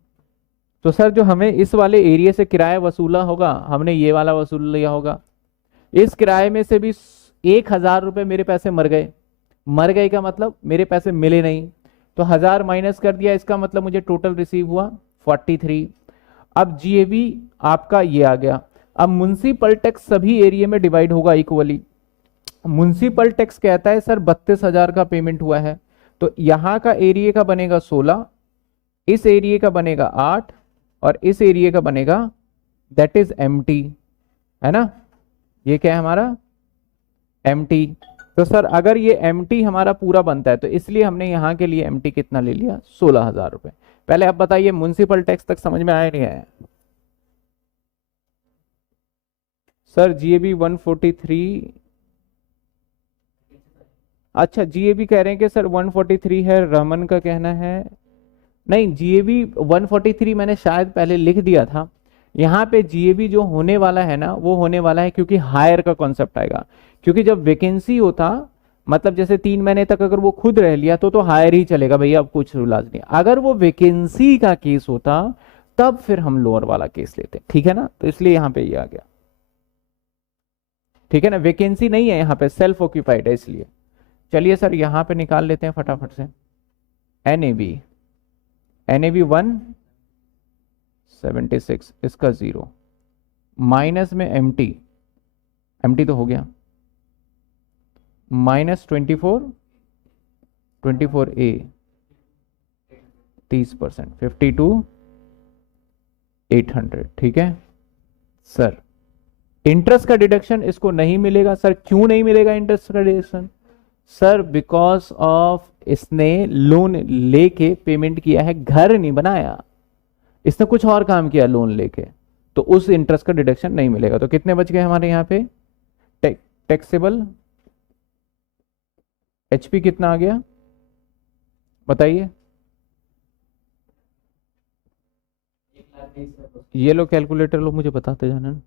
तो सर जो हमें इस वाले एरिया से किराया वसूला होगा, हमने ये वाला वसूल लिया होगा। इस किराए में से भी 1,000 रुपये मेरे पैसे मर गए। मर गए का मतलब मेरे पैसे मिले नहीं, तो 1000 माइनस कर दिया, इसका मतलब मुझे टोटल रिसीव हुआ 43। अब जीएबी आपका ये आ गया। अब म्युनिसिपल टैक्स सभी एरिया में डिवाइड होगा इक्वली। म्युनिसिपल टैक्स कहता है सर 32,000 का पेमेंट हुआ है, तो यहां का एरिया का बनेगा 16, इस एरिया का बनेगा 8, और इस एरिया का बनेगा, दैट इज एमटी, है ना? ये क्या है हमारा? एमटी। तो सर अगर ये एमटी हमारा पूरा बनता है, तो इसलिए हमने यहां के लिए एमटी कितना ले लिया? 16,000 रुपए। पहले आप बताइए म्युनिसिपल टैक्स तक समझ में आया नहीं आया? सर जीएबी 143, अच्छा जीएबी कह रहे हैं कि सर 143 है, रमन का कहना है नहीं, जीएबी 143 मैंने शायद पहले लिख दिया था। यहाँ पे जीएबी जो होने वाला है ना, वो होने वाला है क्योंकि हायर का कॉन्सेप्ट आएगा। क्योंकि जब वैकेंसी होता, मतलब जैसे 3 महीने तक अगर वो खुद रह लिया तो हायर ही चलेगा भैया, अब कुछ इलाज नहीं। अगर वो वैकेंसी का केस होता तब फिर हम लोअर वाला केस लेते, ठीक है ना? तो इसलिए यहाँ पे ये आ गया, ठीक है ना? वैकेंसी नहीं है यहाँ पे, सेल्फ ऑक्यूपाइड है इसलिए। चलिए सर यहाँ पे निकाल लेते हैं फटाफट से। NAV, NAV 176, इसका 0, माइनस में MT, MT तो हो गया, माइनस 24A 30%, 52,800, ठीक है सर। इंटरेस्ट का डिडक्शन इसको नहीं मिलेगा सर, क्यों नहीं मिलेगा इंटरेस्ट का डिडक्शन सर? बिकॉज ऑफ इसने लोन लेके पेमेंट किया है, घर नहीं बनाया, इसने कुछ और काम किया लोन लेके, तो उस इंटरेस्ट का डिडक्शन नहीं मिलेगा। तो कितने बच गए हमारे यहाँ पे? टैक्सेबल HP कितना आ गया बताइए? ये लो कैलकुलेटर लो, मुझे बताते जाना ना।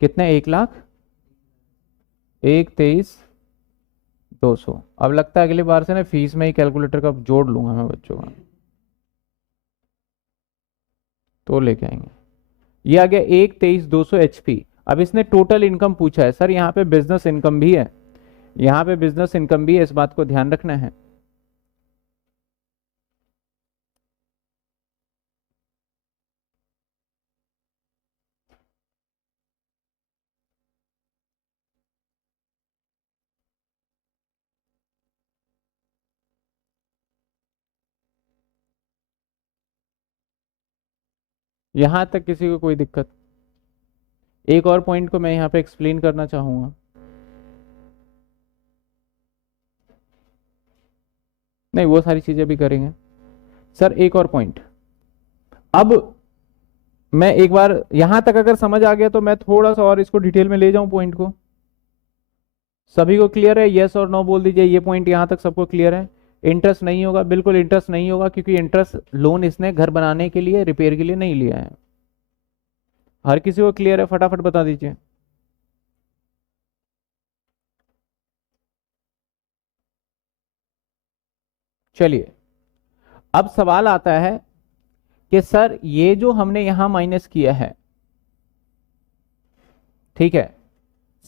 कितने? 1,01,23,200। अब लगता है अगली बार से ना फीस में ही कैलकुलेटर का जोड़ लूंगा मैं बच्चों का, तो लेके आएंगे। ये आ गया 1,23,200 HP। अब इसने टोटल इनकम पूछा है सर, यहाँ पे बिजनेस इनकम भी है, यहाँ पे बिजनेस इनकम भी है, इस बात को ध्यान रखना है। यहां तक किसी को कोई दिक्कत? एक और पॉइंट को मैं यहाँ पे एक्सप्लेन करना चाहूंगा। नहीं, वो सारी चीजें भी करेंगे सर। एक और पॉइंट, अब मैं एक बार यहां तक अगर समझ आ गया तो मैं थोड़ा सा और इसको डिटेल में ले जाऊं पॉइंट को। सभी को क्लियर है? यस और नो बोल दीजिए। ये पॉइंट यहां तक सबको क्लियर है? इंटरेस्ट नहीं होगा, बिल्कुल इंटरेस्ट नहीं होगा, क्योंकि इंटरेस्ट लोन इसने घर बनाने के लिए, रिपेयर के लिए नहीं लिया है। हर किसी को क्लियर है? फटाफट बता दीजिए। चलिए, अब सवाल आता है कि सर ये जो हमने यहां माइनस किया है, ठीक है,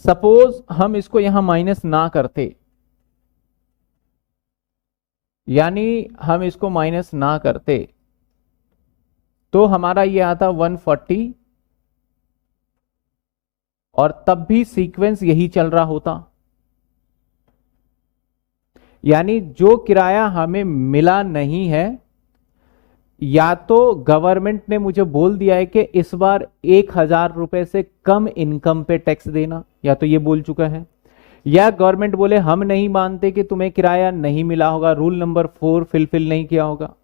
सपोज हम इसको यहां माइनस ना करते, यानी हम इसको माइनस ना करते, तो हमारा ये आता 140, और तब भी सीक्वेंस यही चल रहा होता। यानी जो किराया हमें मिला नहीं है, या तो गवर्नमेंट ने मुझे बोल दिया है कि इस बार 1,000 रुपए से कम इनकम पे टैक्स देना, या तो ये बोल चुका है, या गवर्नमेंट बोले हम नहीं मानते कि तुम्हें किराया नहीं मिला होगा, रूल नंबर 4 फिलफिल नहीं किया होगा।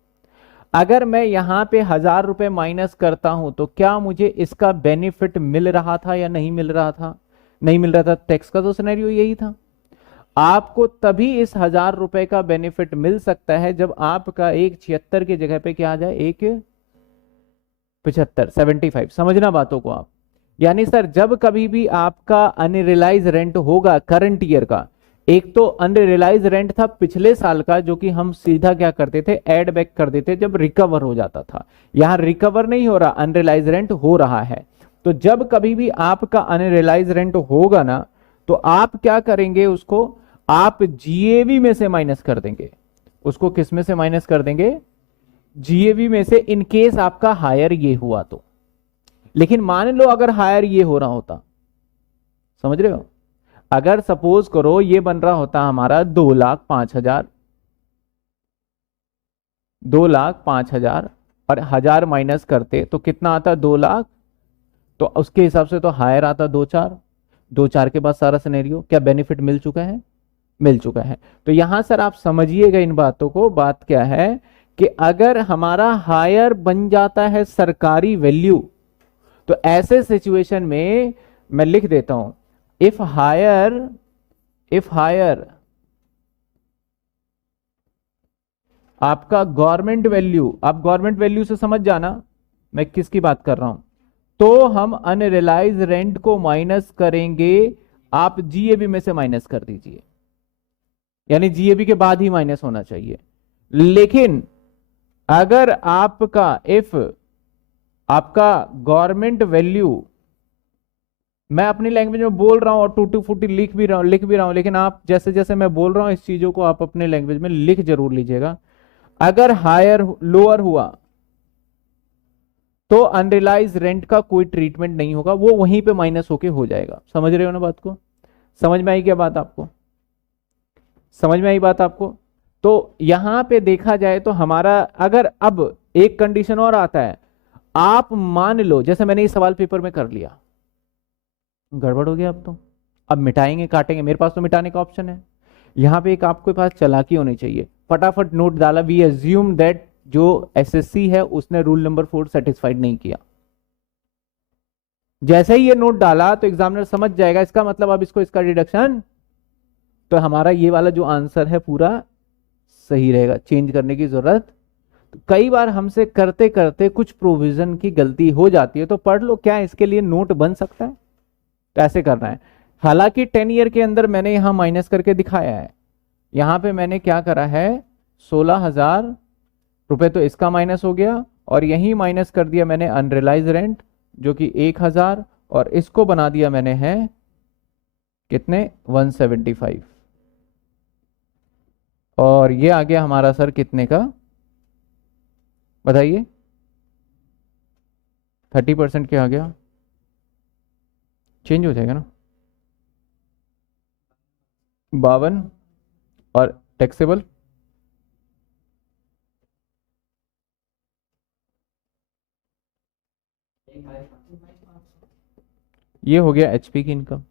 अगर मैं यहां पे 1,000 रुपए माइनस करता हूं तो क्या मुझे इसका बेनिफिट मिल रहा था या नहीं मिल रहा था? नहीं मिल रहा था। टैक्स का तो सिनेरियो यही था। आपको तभी इस 1,000 रुपए का बेनिफिट मिल सकता है जब आपका 1,76 की जगह पे क्या आ जाए, 1,75, 75। समझना बातों को आप। यानी सर जब कभी भी आपका अनरियलाइज रेंट होगा करंट ईयर का, एक तो अनरियलाइज रेंट था पिछले साल का, जो कि हम सीधा क्या करते थे, ऐड बैक कर देते जब रिकवर हो जाता था। यहां रिकवर नहीं हो रहा, अनरियलाइज रेंट हो रहा है। तो जब कभी भी आपका अनरियलाइज रेंट होगा ना, तो आप क्या करेंगे, उसको आप GAV में से माइनस कर देंगे। उसको किस में से माइनस कर देंगे? GAV में से, इन केस आपका हायर ये हुआ तो। लेकिन मान लो अगर हायर ये हो रहा होता, समझ रहे हो, अगर सपोज करो ये बन रहा होता हमारा 2,05,000, 2,05,000, और 1,000 माइनस करते तो कितना आता? 2 लाख। तो उसके हिसाब से तो हायर आता 2,4। 2,4 के बाद सारा सिनेरियो क्या बेनिफिट मिल चुका है? मिल चुका है। तो यहां सर आप समझिएगा इन बातों को। बात क्या है कि अगर हमारा हायर बन जाता है सरकारी वैल्यू, तो ऐसे सिचुएशन में मैं लिख देता हूं, इफ हायर आपका गवर्नमेंट वैल्यू, आप गवर्नमेंट वैल्यू से समझ जाना मैं किसकी बात कर रहा हूं, तो हम अनरियलाइज रेंट को माइनस करेंगे। आप GAV में से माइनस कर दीजिए, यानी GAV के बाद ही माइनस होना चाहिए। लेकिन अगर आपका इफ आपका गवर्नमेंट वैल्यू, मैं अपनी लैंग्वेज में बोल रहा हूं और टूटी फूटी लिख भी रहा हूं, लेकिन आप जैसे जैसे मैं बोल रहा हूं इस चीजों को आप अपने लैंग्वेज में लिख जरूर लीजिएगा। अगर हायर लोअर हुआ तो अनरिलाइज रेंट का कोई ट्रीटमेंट नहीं होगा, वो वहीं पे माइनस होके हो जाएगा। समझ रहे हो ना बात को? समझ में आई क्या बात आपको? समझ में आई बात आपको? तो यहां पे देखा जाए तो हमारा, अगर अब एक कंडीशन और आता है, आप मान लो जैसे मैंने इस सवाल पेपर में कर लिया, गड़बड़ हो गया अब मिटाएंगे काटेंगे, मेरे पास तो मिटाने का ऑप्शन है। यहां पे एक आपके पास चालाकी होनी चाहिए, फटाफट नोट डाला, वी एज्यूम दैट जो एसएससी है उसने रूल नंबर 4 सेटिस्फाइड नहीं किया। जैसे ही ये नोट डाला तो एग्जामिनर समझ जाएगा इसका मतलब अब इसको इसका डिडक्शन, तो हमारा ये वाला जो आंसर है पूरा सही रहेगा, चेंज करने की जरूरत। तो कई बार हमसे करते करते कुछ प्रोविजन की गलती हो जाती है, तो पढ़ लो, क्या इसके लिए नोट बन सकता है? तो ऐसे करना है। हालांकि 10 ईयर के अंदर मैंने यहां माइनस करके दिखाया है, यहां पे मैंने क्या करा है, 16,000 रुपए तो इसका माइनस हो गया, और यही माइनस कर दिया मैंने अनरिलाइज रेंट जो कि 1,000, और इसको बना दिया मैंने है कितने, 175, और ये आ गया हमारा सर कितने का बताइए, 30% क्या आ गया, चेंज हो जाएगा ना, 52, और टैक्सेबल ये हो गया एचपी की इनकम।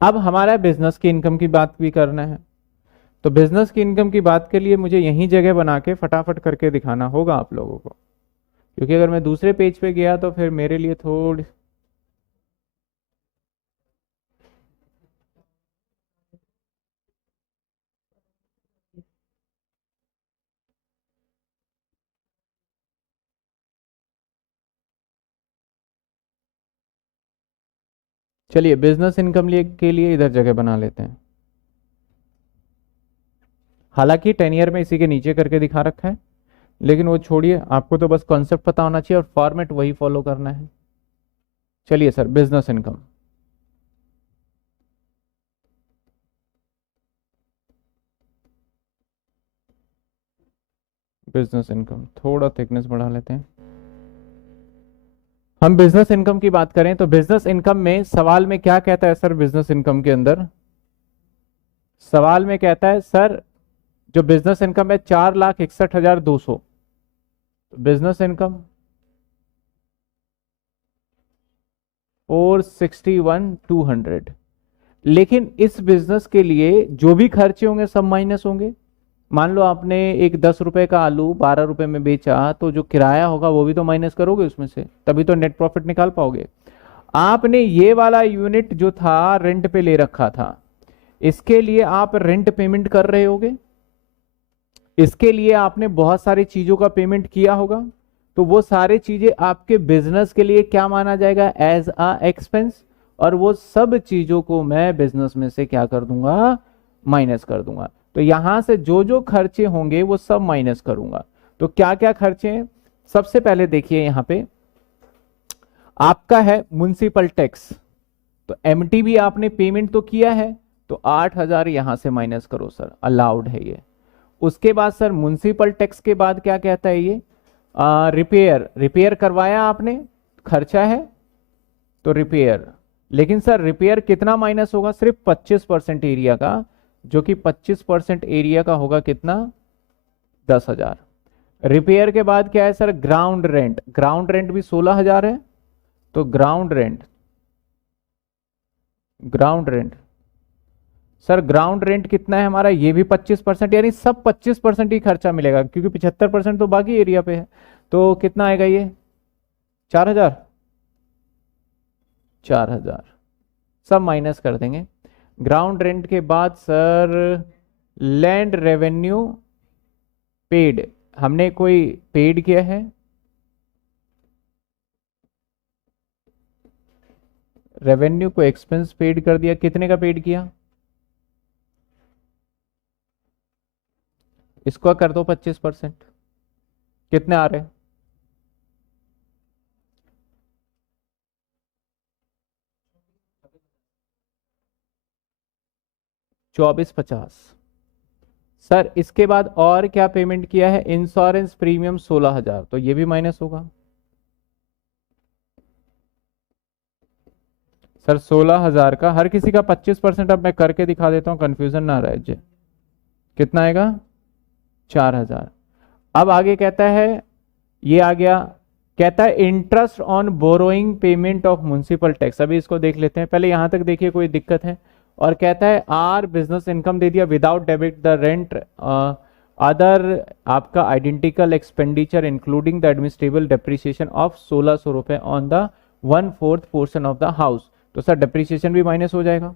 अब हमारा बिजनेस की इनकम की बात भी करना है, तो बिजनेस की इनकम की बात के लिए मुझे यही जगह बना के फटाफट करके दिखाना होगा आप लोगों को, क्योंकि अगर मैं दूसरे पेज पे गया तो फिर मेरे लिए थोड़ी, चलिए बिजनेस इनकम के लिए इधर जगह बना लेते हैं। हालांकि 10 ईयर में इसी के नीचे करके दिखा रखा है, लेकिन वो छोड़िए, आपको तो बस कॉन्सेप्ट पता होना चाहिए और फॉर्मेट वही फॉलो करना है। चलिए sir, business income, business income थोड़ा थिकनेस बढ़ा लेते हैं। हम बिजनेस इनकम की बात करें तो बिजनेस इनकम में सवाल में क्या कहता है सर, बिजनेस इनकम के अंदर सवाल में कहता है सर, जो बिजनेस इनकम है 4,61,200, बिजनेस इनकम 461,200, लेकिन इस बिजनेस के लिए जो भी खर्चे होंगे सब माइनस होंगे। मान लो आपने एक 10 रुपए का आलू 12 रुपए में बेचा, तो जो किराया होगा वो भी तो माइनस करोगे उसमें से, तभी तो नेट प्रॉफिट निकाल पाओगे। आपने ये वाला यूनिट जो था रेंट पे ले रखा था, इसके लिए आप रेंट पेमेंट कर रहे होगे, इसके लिए आपने बहुत सारी चीजों का पेमेंट किया होगा, तो वो सारी चीजें आपके बिजनेस के लिए क्या माना जाएगा, एज अ एक्सपेंस, और वो सब चीजों को मैं बिजनेस में से क्या कर दूंगा, माइनस कर दूंगा। तो यहां से जो जो खर्चे होंगे वो सब माइनस करूंगा। तो क्या क्या खर्चे हैं, सबसे पहले देखिए यहां पे आपका है म्युनिसिपल टैक्स, तो एमटीबी आपने पेमेंट तो किया है, तो 8,000 यहां से माइनस करो सर, अलाउड है ये। उसके बाद सर म्युनिसिपल टैक्स के बाद क्या कहता है ये, रिपेयर, रिपेयर करवाया आपने, खर्चा है, तो रिपेयर, लेकिन सर रिपेयर कितना माइनस होगा, सिर्फ 25% एरिया का, जो कि 25% एरिया का होगा कितना, 10,000। रिपेयर के बाद क्या है sir, ground rent, ground rent भी 16,000 है, तो ground rent, ground rent sir, ground rent कितना है हमारा, ये भी 25%, यानी सब 25% ही खर्चा मिलेगा, क्योंकि 75% तो बाकी एरिया पे है। तो कितना आएगा ये, 4,000, 4,000 सब माइनस कर देंगे। ग्राउंड रेंट के बाद सर लैंड रेवेन्यू पेड, हमने कोई पेड किया है, रेवेन्यू को एक्सपेंस पेड कर दिया, कितने का पेड किया, इसको कर दो 25%, कितने आ रहे हैं, 24,50, सर इसके बाद और क्या पेमेंट किया है, इंश्योरेंस प्रीमियम 16,000, तो ये भी माइनस होगा। सर 16,000 का हर किसी का 25%, अब मैं करके दिखा देता हूँ, कंफ्यूजन ना रहे जी। कितना आएगा, 4,000। अब आगे कहता है, ये आ गया, कहता है interest on borrowing payment of municipal tax. अभी इसको देख लेते हैं, पहले यहां तक देखिए कोई दिक्कत है। और कहता है आर बिजनेस इनकम दे दिया, without debit the rent other आपका identical expenditure including the administrable depreciation of 1,600 रुपए on the 1/4 portion of the house. तो सर डेप्रिसिएशन भी माइनस हो जाएगा।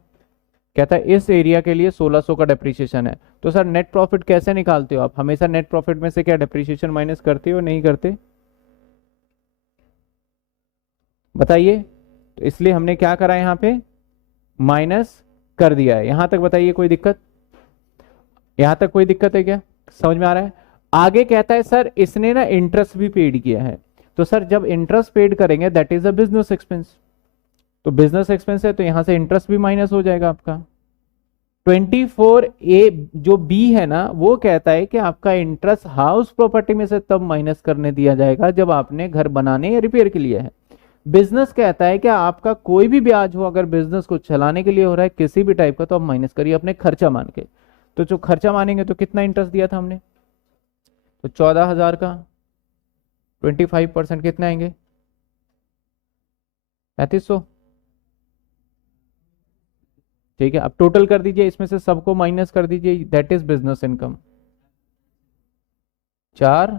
कहता है इस एरिया के लिए 1,600 का डेप्रिसिएशन है। तो सर नेट प्रॉफिट कैसे निकालते हो आप, हमेशा नेट प्रॉफिट में से क्या डेप्रिसिएशन माइनस करते हो, नहीं करते, बताइए। तो इसलिए हमने क्या करा, यहां पे माइनस कर दिया है। यहां तक बताइए कोई दिक्कत, यहां तक कोई दिक्कत है क्या, समझ में आ रहा है। आगे कहता है सर इसने ना इंटरेस्ट भी पेड किया है। तो सर जब इंटरेस्ट पेड करेंगे that is a business expense, तो बिजनेस एक्सपेंस है तो यहां से इंटरेस्ट भी माइनस हो जाएगा आपका। 24A जो बी है ना, वो कहता है कि आपका इंटरेस्ट हाउस प्रॉपर्टी में से तब माइनस करने दिया जाएगा जब आपने घर बनाने या रिपेयर के लिए है। बिजनेस कहता है कि आपका कोई भी ब्याज हो, अगर बिजनेस को चलाने के लिए हो रहा है किसी भी टाइप का, तो आप माइनस करिए अपने खर्चा मान के। तो जो खर्चा मानेंगे तो कितना इंटरेस्ट दिया था हमने, तो 14,000 का 25% कितने आएंगे, 3500। ठीक है, अब टोटल कर दीजिए, इसमें से सबको माइनस कर दीजिए, दैट इज बिजनेस इनकम 4।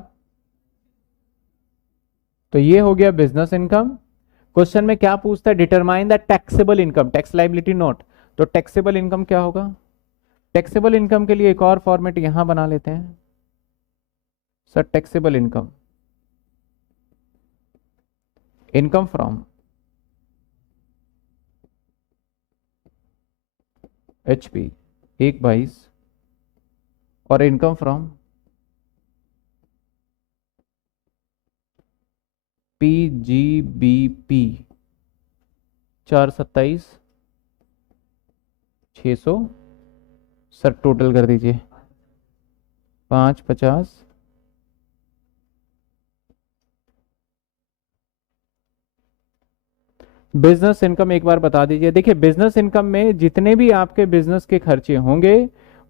तो ये हो गया बिजनेस इनकम। क्वेश्चन में क्या पूछता है, determine the taxable income, tax liability note. तो टैक्सेबल इनकम क्या होगा, टैक्सेबल इनकम के लिए एक और फॉर्मेट यहां बना लेते हैं sir. Taxable income, income from HP 1/22 और income from PGBP 427 600। Sir total कर दीजिए 550। बिजनेस इनकम एक बार बता दीजिए। देखिए बिजनेस इनकम में जितने भी आपके बिजनेस के खर्चे होंगे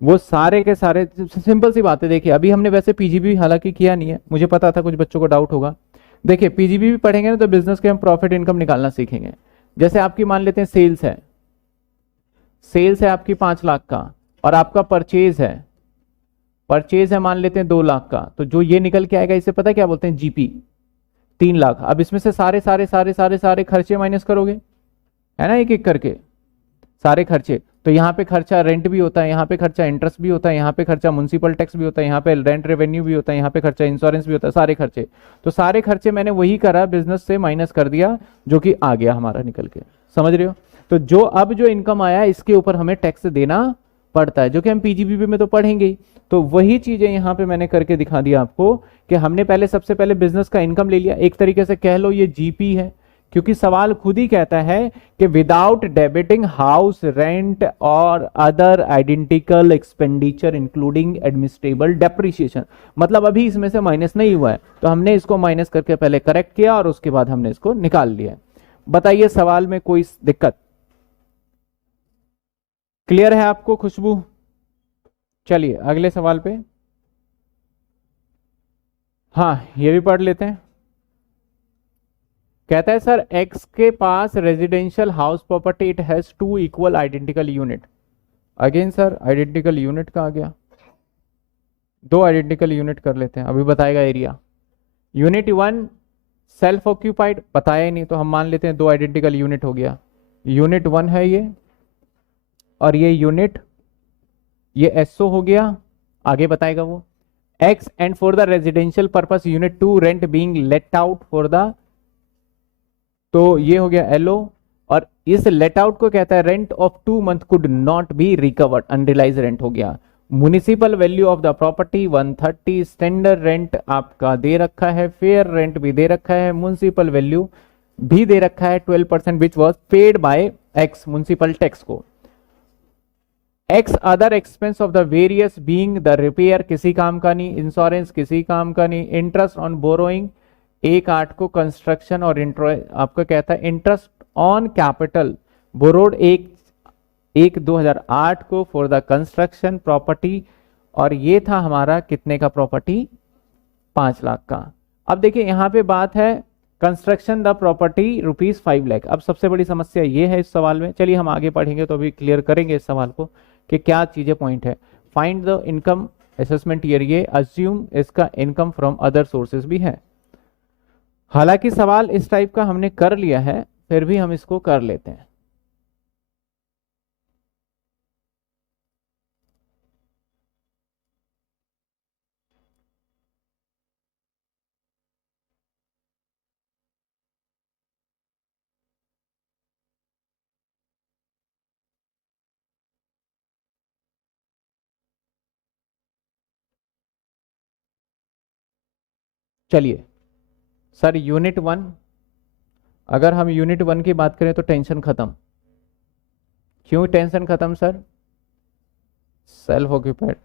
वो सारे के सारे, सिंपल सी बात है। देखिए अभी हमने वैसे पीजीबी हालांकि किया नहीं है, मुझे पता था कुछ बच्चों को डाउट होगा। देखिए पीजीबी भी पढ़ेंगे ना तो बिजनेस के हम प्रॉफिट इनकम निकालना सीखेंगे। जैसे आपकी मान लेते हैं सेल्स है, सेल्स है आपकी 5 लाख का, और आपका परचेज है, परचेज है मान लेते हैं 2 लाख का, तो जो ये निकल के आएगा इसे पता क्या बोलते हैं, जीपी 3 लाख। अब इसमें से सारे सारे सारे सारे सारे खर्चे माइनस करोगे, है ना, एक एक करके सारे खर्चे। तो यहाँ पे खर्चा रेंट भी होता है, यहाँ पे खर्चा इंटरेस्ट भी होता है, यहाँ पे खर्चा म्युनिसिपल टैक्स भी होता है, यहाँ पे रेंट रेवेन्यू भी होता है, यहाँ पे खर्चा इंश्योरेंस भी होता है, सारे खर्चे। तो सारे खर्चे मैंने वही करा, बिजनेस से माइनस कर दिया, जो कि आ गया हमारा निकल के, समझ रहे हो। तो जो अब जो इनकम आया इसके ऊपर हमें टैक्स देना पड़ता है, जो कि हम पीजीबीपी में तो पढ़ेंगे ही। तो वही चीजें यहाँ पे मैंने करके दिखा दिया आपको कि हमने पहले सबसे पहले बिजनेस का इनकम ले लिया, एक तरीके से कह लो ये जीपी है, क्योंकि सवाल खुद ही कहता है कि विदाउट डेबिटिंग हाउस रेंट और other identical expenditure including एडमिनिस्ट्रेबल depreciation, मतलब अभी इसमें से माइनस नहीं हुआ है, तो हमने इसको माइनस करके पहले करेक्ट किया और उसके बाद हमने इसको निकाल लिया। बताइए सवाल में कोई दिक्कत, क्लियर है आपको खुशबू। चलिए अगले सवाल पे, हाँ ये भी पढ़ लेते हैं। कहता है सर एक्स के पास residential house property, it has 2 equal identical unit. Again sir identical unit का आ गया, 2 आइडेंटिकल यूनिट कर लेते हैं, अभी बताएगा एरिया। यूनिट 1 सेल्फ ऑक्यूपाइड, बताया ही नहीं तो हम मान लेते हैं 2 आइडेंटिकल यूनिट हो गया। यूनिट 1 है ये, और ये यूनिट, ये एसओ हो गया, आगे बताएगा वो। X and for the residential purpose unit 2 rent being let out for the, तो ये हो गया एलओ, और इस लेट आउट को कहता है rent of 2 month could not be recovered, unrealised rent हो गया। Municipal value of the property 130, standard rent आपका दे रखा है, फेयर रेंट भी दे रखा है, म्युनिसिपल वैल्यू भी दे रखा है 12% which was paid by X, municipal tax को। X other expense of the various being the repair किसी काम का नहीं, इंश्योरेंस किसी काम का नहीं, इंटरेस्ट ऑन बोरोइंग 1/8 को कंस्ट्रक्शन और इंटरेस्ट आपका कहता है इंटरेस्ट ऑन कैपिटल बोरोड 1/1/2008 को फॉर द कंस्ट्रक्शन प्रॉपर्टी, और ये था हमारा कितने का प्रॉपर्टी, 5 लाख का। अब देखिए यहां पे बात है कंस्ट्रक्शन द प्रॉपर्टी ₹5 लाख। अब सबसे बड़ी समस्या ये है इस सवाल में, चलिए हम आगे पढ़ेंगे तो अभी क्लियर करेंगे इस सवाल को कि क्या चीजें पॉइंट है। Find the income assessment year, ये अज्यूम इसका इनकम फ्रॉम अदर सोर्सेज भी है। हालांकि सवाल इस टाइप का हमने कर लिया है, फिर भी हम इसको कर लेते हैं। चलिए सर यूनिट 1, अगर हम यूनिट 1 की बात करें तो टेंशन खत्म। क्यों टेंशन खत्म सर? Self occupied.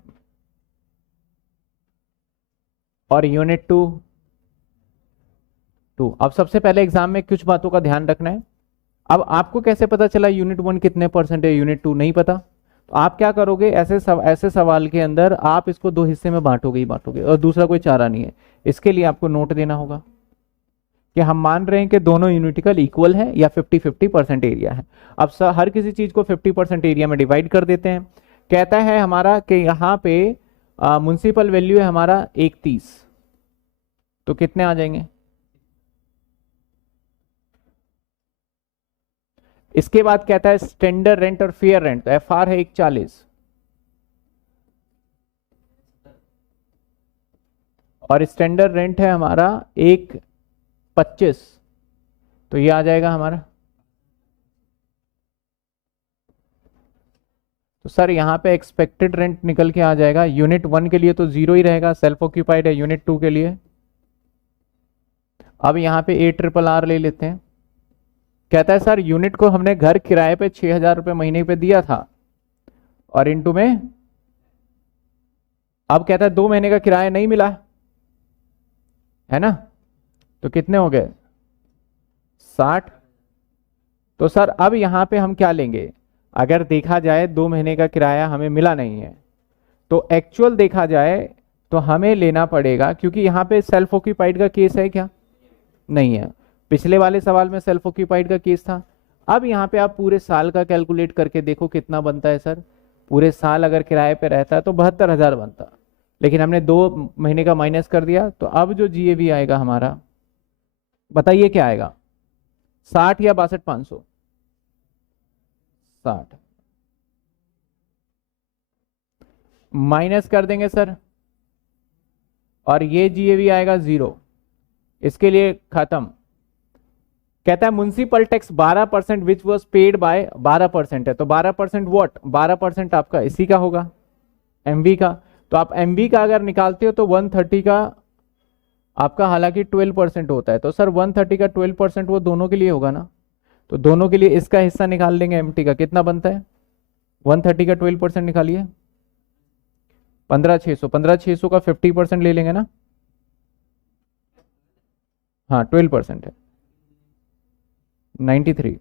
और यूनिट 2 अब सबसे पहले एग्जाम में कुछ बातों का ध्यान रखना है। अब आपको कैसे पता चला यूनिट 1 कितने परसेंट है, यूनिट 2 नहीं पता, तो आप क्या करोगे, ऐसे सवाल के अंदर आप इसको 2 हिस्से में बांटोगे ही बांटोगे, और दूसरा कोई चारा नहीं है। इसके लिए आपको नोट देना होगा कि हम मान रहे हैं कि दोनों यूनिटिकल इक्वल है या 50-50% एरिया है। अब हर किसी चीज को 50% एरिया में डिवाइड कर देते हैं। कहता है हमारा कि यहाँ पे म्युनिसिपल वैल्यू है हमारा 130, तो कितने आ जाएंगे? इसके बाद कहता है स्टैंडर्ड रेंट और फेयर रेंट, तो FR है 140 और स्टैंडर्ड रेंट है हमारा 125, तो ये आ जाएगा हमारा। तो सर यहाँ पे एक्सपेक्टेड रेंट निकल के आ जाएगा, यूनिट 1 के लिए तो 0 ही रहेगा, सेल्फ ऑक्यूपाइड है। यूनिट 2 के लिए अब यहाँ पे ARRR ले लेते हैं। कहता है सर यूनिट को हमने घर किराए पे 6,000 रुपये महीने पे दिया था, और इनटू में अब कहता है 2 महीने का किराया नहीं मिला है ना, तो कितने हो गए? 60। तो सर अब यहाँ पे हम क्या लेंगे, अगर देखा जाए 2 महीने का किराया हमें मिला नहीं है, तो एक्चुअल देखा जाए तो हमें लेना पड़ेगा, क्योंकि यहाँ पे सेल्फ ऑक्यूपाइड का केस है क्या? नहीं है। पिछले वाले सवाल में सेल्फ ऑक्यूपाइड का केस था। अब यहाँ पे आप पूरे साल का कैलकुलेट करके देखो कितना बनता है सर। पूरे साल अगर किराए पे रहता है तो 72,000 बनता, लेकिन हमने 2 महीने का माइनस कर दिया, तो अब जो GAV आएगा हमारा, बताइए क्या आएगा, 60 या 62,500? 60 माइनस कर देंगे सर, और ये GAV आएगा 0, इसके लिए खत्म। कहता है municipal tax 12% which was paid bye 12% है, तो 12% वॉट, 12% आपका इसी का होगा, MV का। तो आप MV का अगर निकालते हो तो 130 का आपका हालांकि 12% होता है, तो सर 130 का 12% वो दोनों के लिए होगा ना, तो दोनों के लिए इसका हिस्सा निकाल लेंगे MT का, कितना बनता है? 130 का 12% निकालिए, 15,600, 15,600 का 50% ले लेंगे ना, हाँ 12% है 93।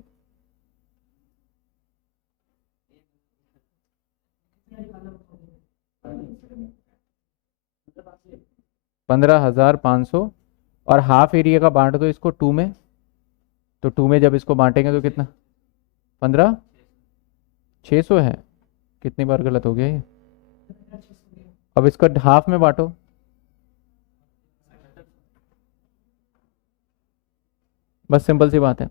15,500, और हाफ एरिया का बांट दो इसको 2 में, तो 2 में जब इसको बांटेंगे तो कितना, 15,600 है। कितनी बार गलत हो गया ये? अब इसको हाफ में बांटो, बस सिंपल सी बात है।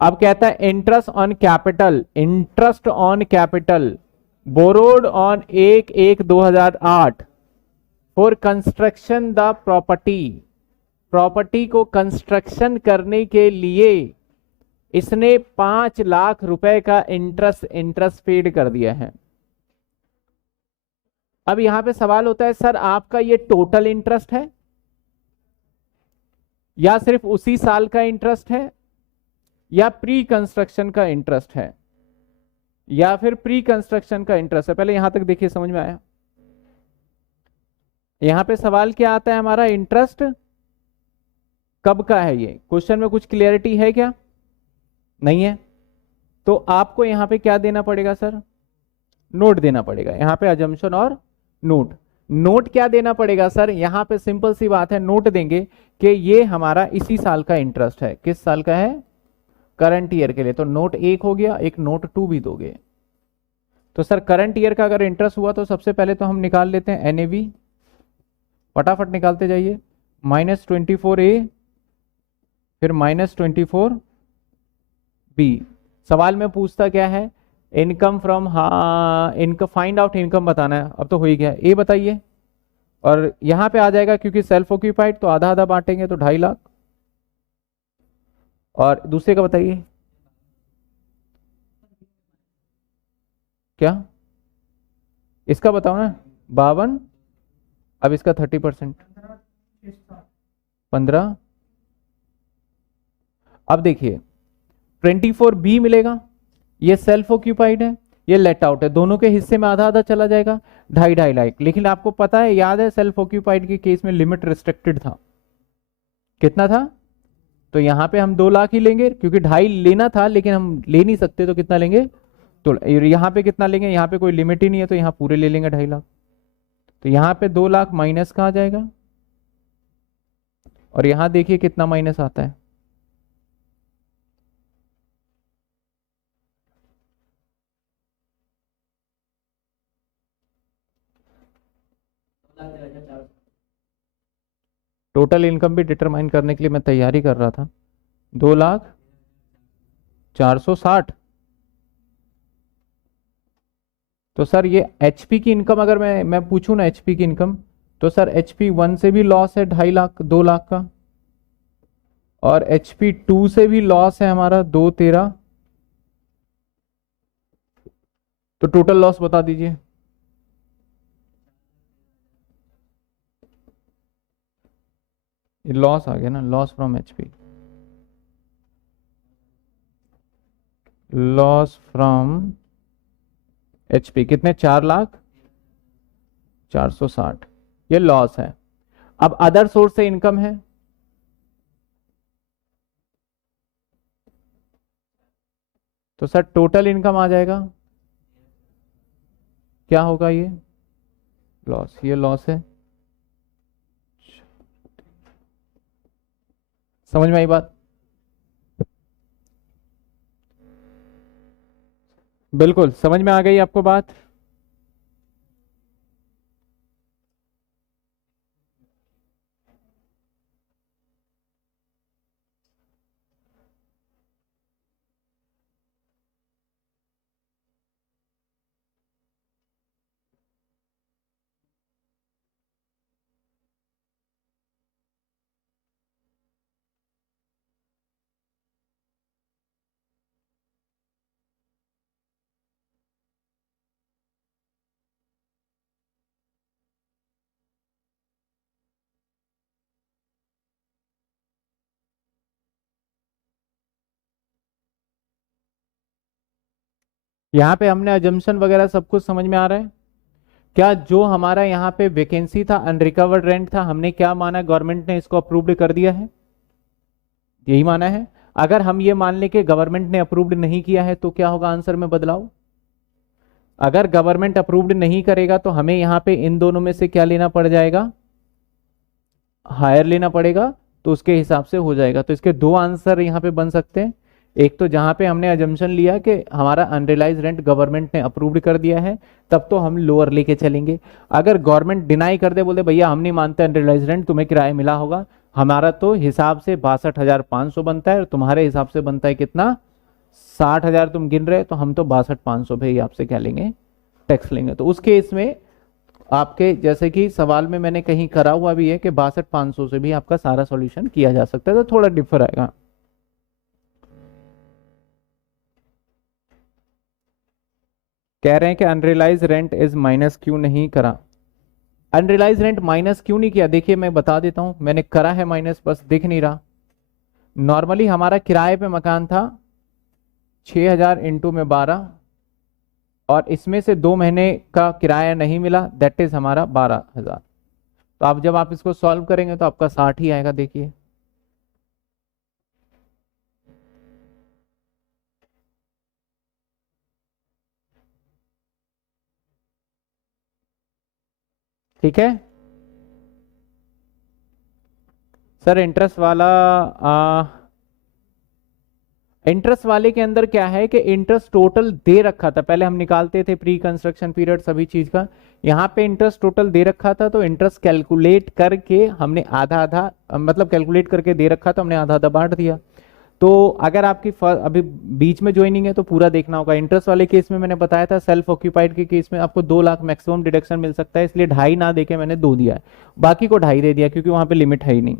अब कहता है interest on capital, interest on capital borrowed on 1/1/2008 for construction the property, property को कंस्ट्रक्शन करने के लिए इसने 5 लाख रुपए का इंटरेस्ट पेड कर दिया है। अब यहां पे सवाल होता है सर आपका ये टोटल इंटरेस्ट है या सिर्फ उसी साल का इंटरेस्ट है या प्री कंस्ट्रक्शन का इंटरेस्ट है? या फिर प्री कंस्ट्रक्शन का इंटरेस्ट है। पहले यहां तक देखिए, समझ में आया? यहां पे सवाल क्या आता है हमारा, इंटरेस्ट कब का है? ये क्वेश्चन में कुछ क्लियरिटी है क्या? नहीं है। तो आपको यहां पे क्या देना पड़ेगा सर? नोट देना पड़ेगा। यहां पे अजम्पशन और नोट। नोट क्या देना पड़ेगा सर? यहां पे सिंपल सी बात है, नोट देंगे कि ये हमारा इसी साल का इंटरेस्ट है। किस साल का है? करंट ईयर के लिए। तो नोट 1 हो गया, एक नोट 2 भी दोगे। तो सर करंट ईयर का अगर इंटरेस्ट हुआ तो सबसे पहले तो हम निकाल लेते हैं एनएवी, फटाफट निकालते जाइए। -24A फिर -24B। सवाल में पूछता क्या है? इनकम फ्रॉम, हाँ इनकम, फाइंड आउट इनकम बताना है। अब तो हो ही गया, ए बताइए। और यहां पे आ जाएगा क्योंकि सेल्फ ऑक्यूपाइड, तो आधा आधा बांटेंगे तो 2.5 लाख। और दूसरे का बताइए क्या? इसका बताओ ना। 52। अब इसका 30%, 15। अब देखिए 24B मिलेगा, ये सेल्फ ऑक्यूपाइड है, ये लेट आउट है, दोनों के हिस्से में आधा आधा चला जाएगा, 2.5 लेकिन आपको पता है, याद है सेल्फ ऑक्यूपाइड के केस में लिमिट रिस्ट्रिक्टेड था। कितना था? तो यहां पे हम 2 लाख ही लेंगे क्योंकि 2.5 लेना था, लेकिन हम ले नहीं सकते, तो कितना लेंगे? तो यहां पे कितना लेंगे? यहां पे कोई लिमिट ही नहीं है, तो यहां पूरे ले लेंगे 2.5 लाख। तो यहां पे 2 लाख माइनस का आ जाएगा, और यहां देखिए कितना माइनस आता है। टोटल इनकम भी डिटरमाइन करने के लिए मैं तैयारी कर रहा था। 2,04,60। तो सर ये एचपी की इनकम, अगर मैं पूछूं ना एचपी की इनकम, तो सर HP1 से भी लॉस है 2.5 लाख, 2 लाख का, और HP2 से भी लॉस है हमारा 2,13। तो टोटल लॉस बता दीजिए। ये लॉस आ गया ना, loss from HP, loss from HP कितने? 4,04,60। ये लॉस है। अब अदर सोर्स से इनकम है, तो सर टोटल इनकम आ जाएगा, क्या होगा? ये लॉस, ये लॉस है। समझ में आई बात? बिल्कुल समझ में आ गई आपको बात? यहाँ पे हमने अजम्पशन वगैरह सब कुछ समझ में आ रहा है क्या? जो हमारा यहाँ पे वैकेंसी था, अनरिकवर्ड रेंट था, हमने क्या माना? गवर्नमेंट ने इसको अप्रूव्ड कर दिया है, यही माना है। अगर हम ये मान लें कि गवर्नमेंट ने अप्रूव्ड नहीं किया है, तो क्या होगा आंसर में बदलाव? अगर गवर्नमेंट अप्रूव्ड नहीं करेगा तो हमें यहाँ पे इन दोनों में से क्या लेना पड़ जाएगा? हायर लेना पड़ेगा, तो उसके हिसाब से हो जाएगा। तो इसके दो आंसर यहाँ पे बन सकते हैं। एक तो जहां पे हमने अजम्पशन लिया कि हमारा अनरियलाइज रेंट गवर्नमेंट ने अप्रूव्ड कर दिया है, तब तो हम लोअर लेके चलेंगे। अगर गवर्नमेंट डिनाई कर दे, बोले भैया हम नहीं मानते अनरियलाइज रेंट, तुम्हें किराया मिला होगा, हमारा तो हिसाब से 62,500 बनता है, और तुम्हारे हिसाब से बनता है कितना? 60,000 तुम गिन रहे, तो हम तो 62,500 भाई आपसे क्या लेंगे? टैक्स लेंगे। तो उस केस में आपके, जैसे कि सवाल में मैंने कहीं करा हुआ भी है कि 62,500 से भी आपका सारा सॉल्यूशन किया जा सकता है, तो थोड़ा डिफर आएगा। कह रहे हैं कि अनरियलाइज रेंट इज माइनस क्यों नहीं करा? अनरियलाइज रेंट माइनस क्यों नहीं किया? देखिए मैं बता देता हूं, मैंने करा है माइनस, बस दिख नहीं रहा। नॉर्मली हमारा किराए पे मकान था 6,000 इंटू में 12, और इसमें से 2 महीने का किराया नहीं मिला, दैट इज हमारा 12,000। तो अब जब आप इसको सॉल्व करेंगे तो आपका 60 ही आएगा, देखिए। ठीक है सर। इंटरेस्ट वाला इंटरेस्ट वाले के अंदर क्या है कि इंटरेस्ट टोटल दे रखा था, पहले हम निकालते थे प्री कंस्ट्रक्शन पीरियड सभी चीज का। यहाँ पे इंटरेस्ट टोटल दे रखा था, तो इंटरेस्ट कैलकुलेट करके हमने आधा आधा, मतलब कैलकुलेट करके दे रखा था, हमने आधा आधा बांट दिया। तो अगर आपकी अभी बीच में ज्वाइनिंग है तो पूरा देखना होगा। इंटरेस्ट वाले केस में मैंने बताया था, सेल्फ ऑक्यूपाइड के केस में आपको 2 लाख मैक्सिमम डिडक्शन मिल सकता है, इसलिए 2.5 ना देके मैंने 2 दिया है, बाकी को 2.5 दे दिया क्योंकि वहां पे लिमिट है ही नहीं।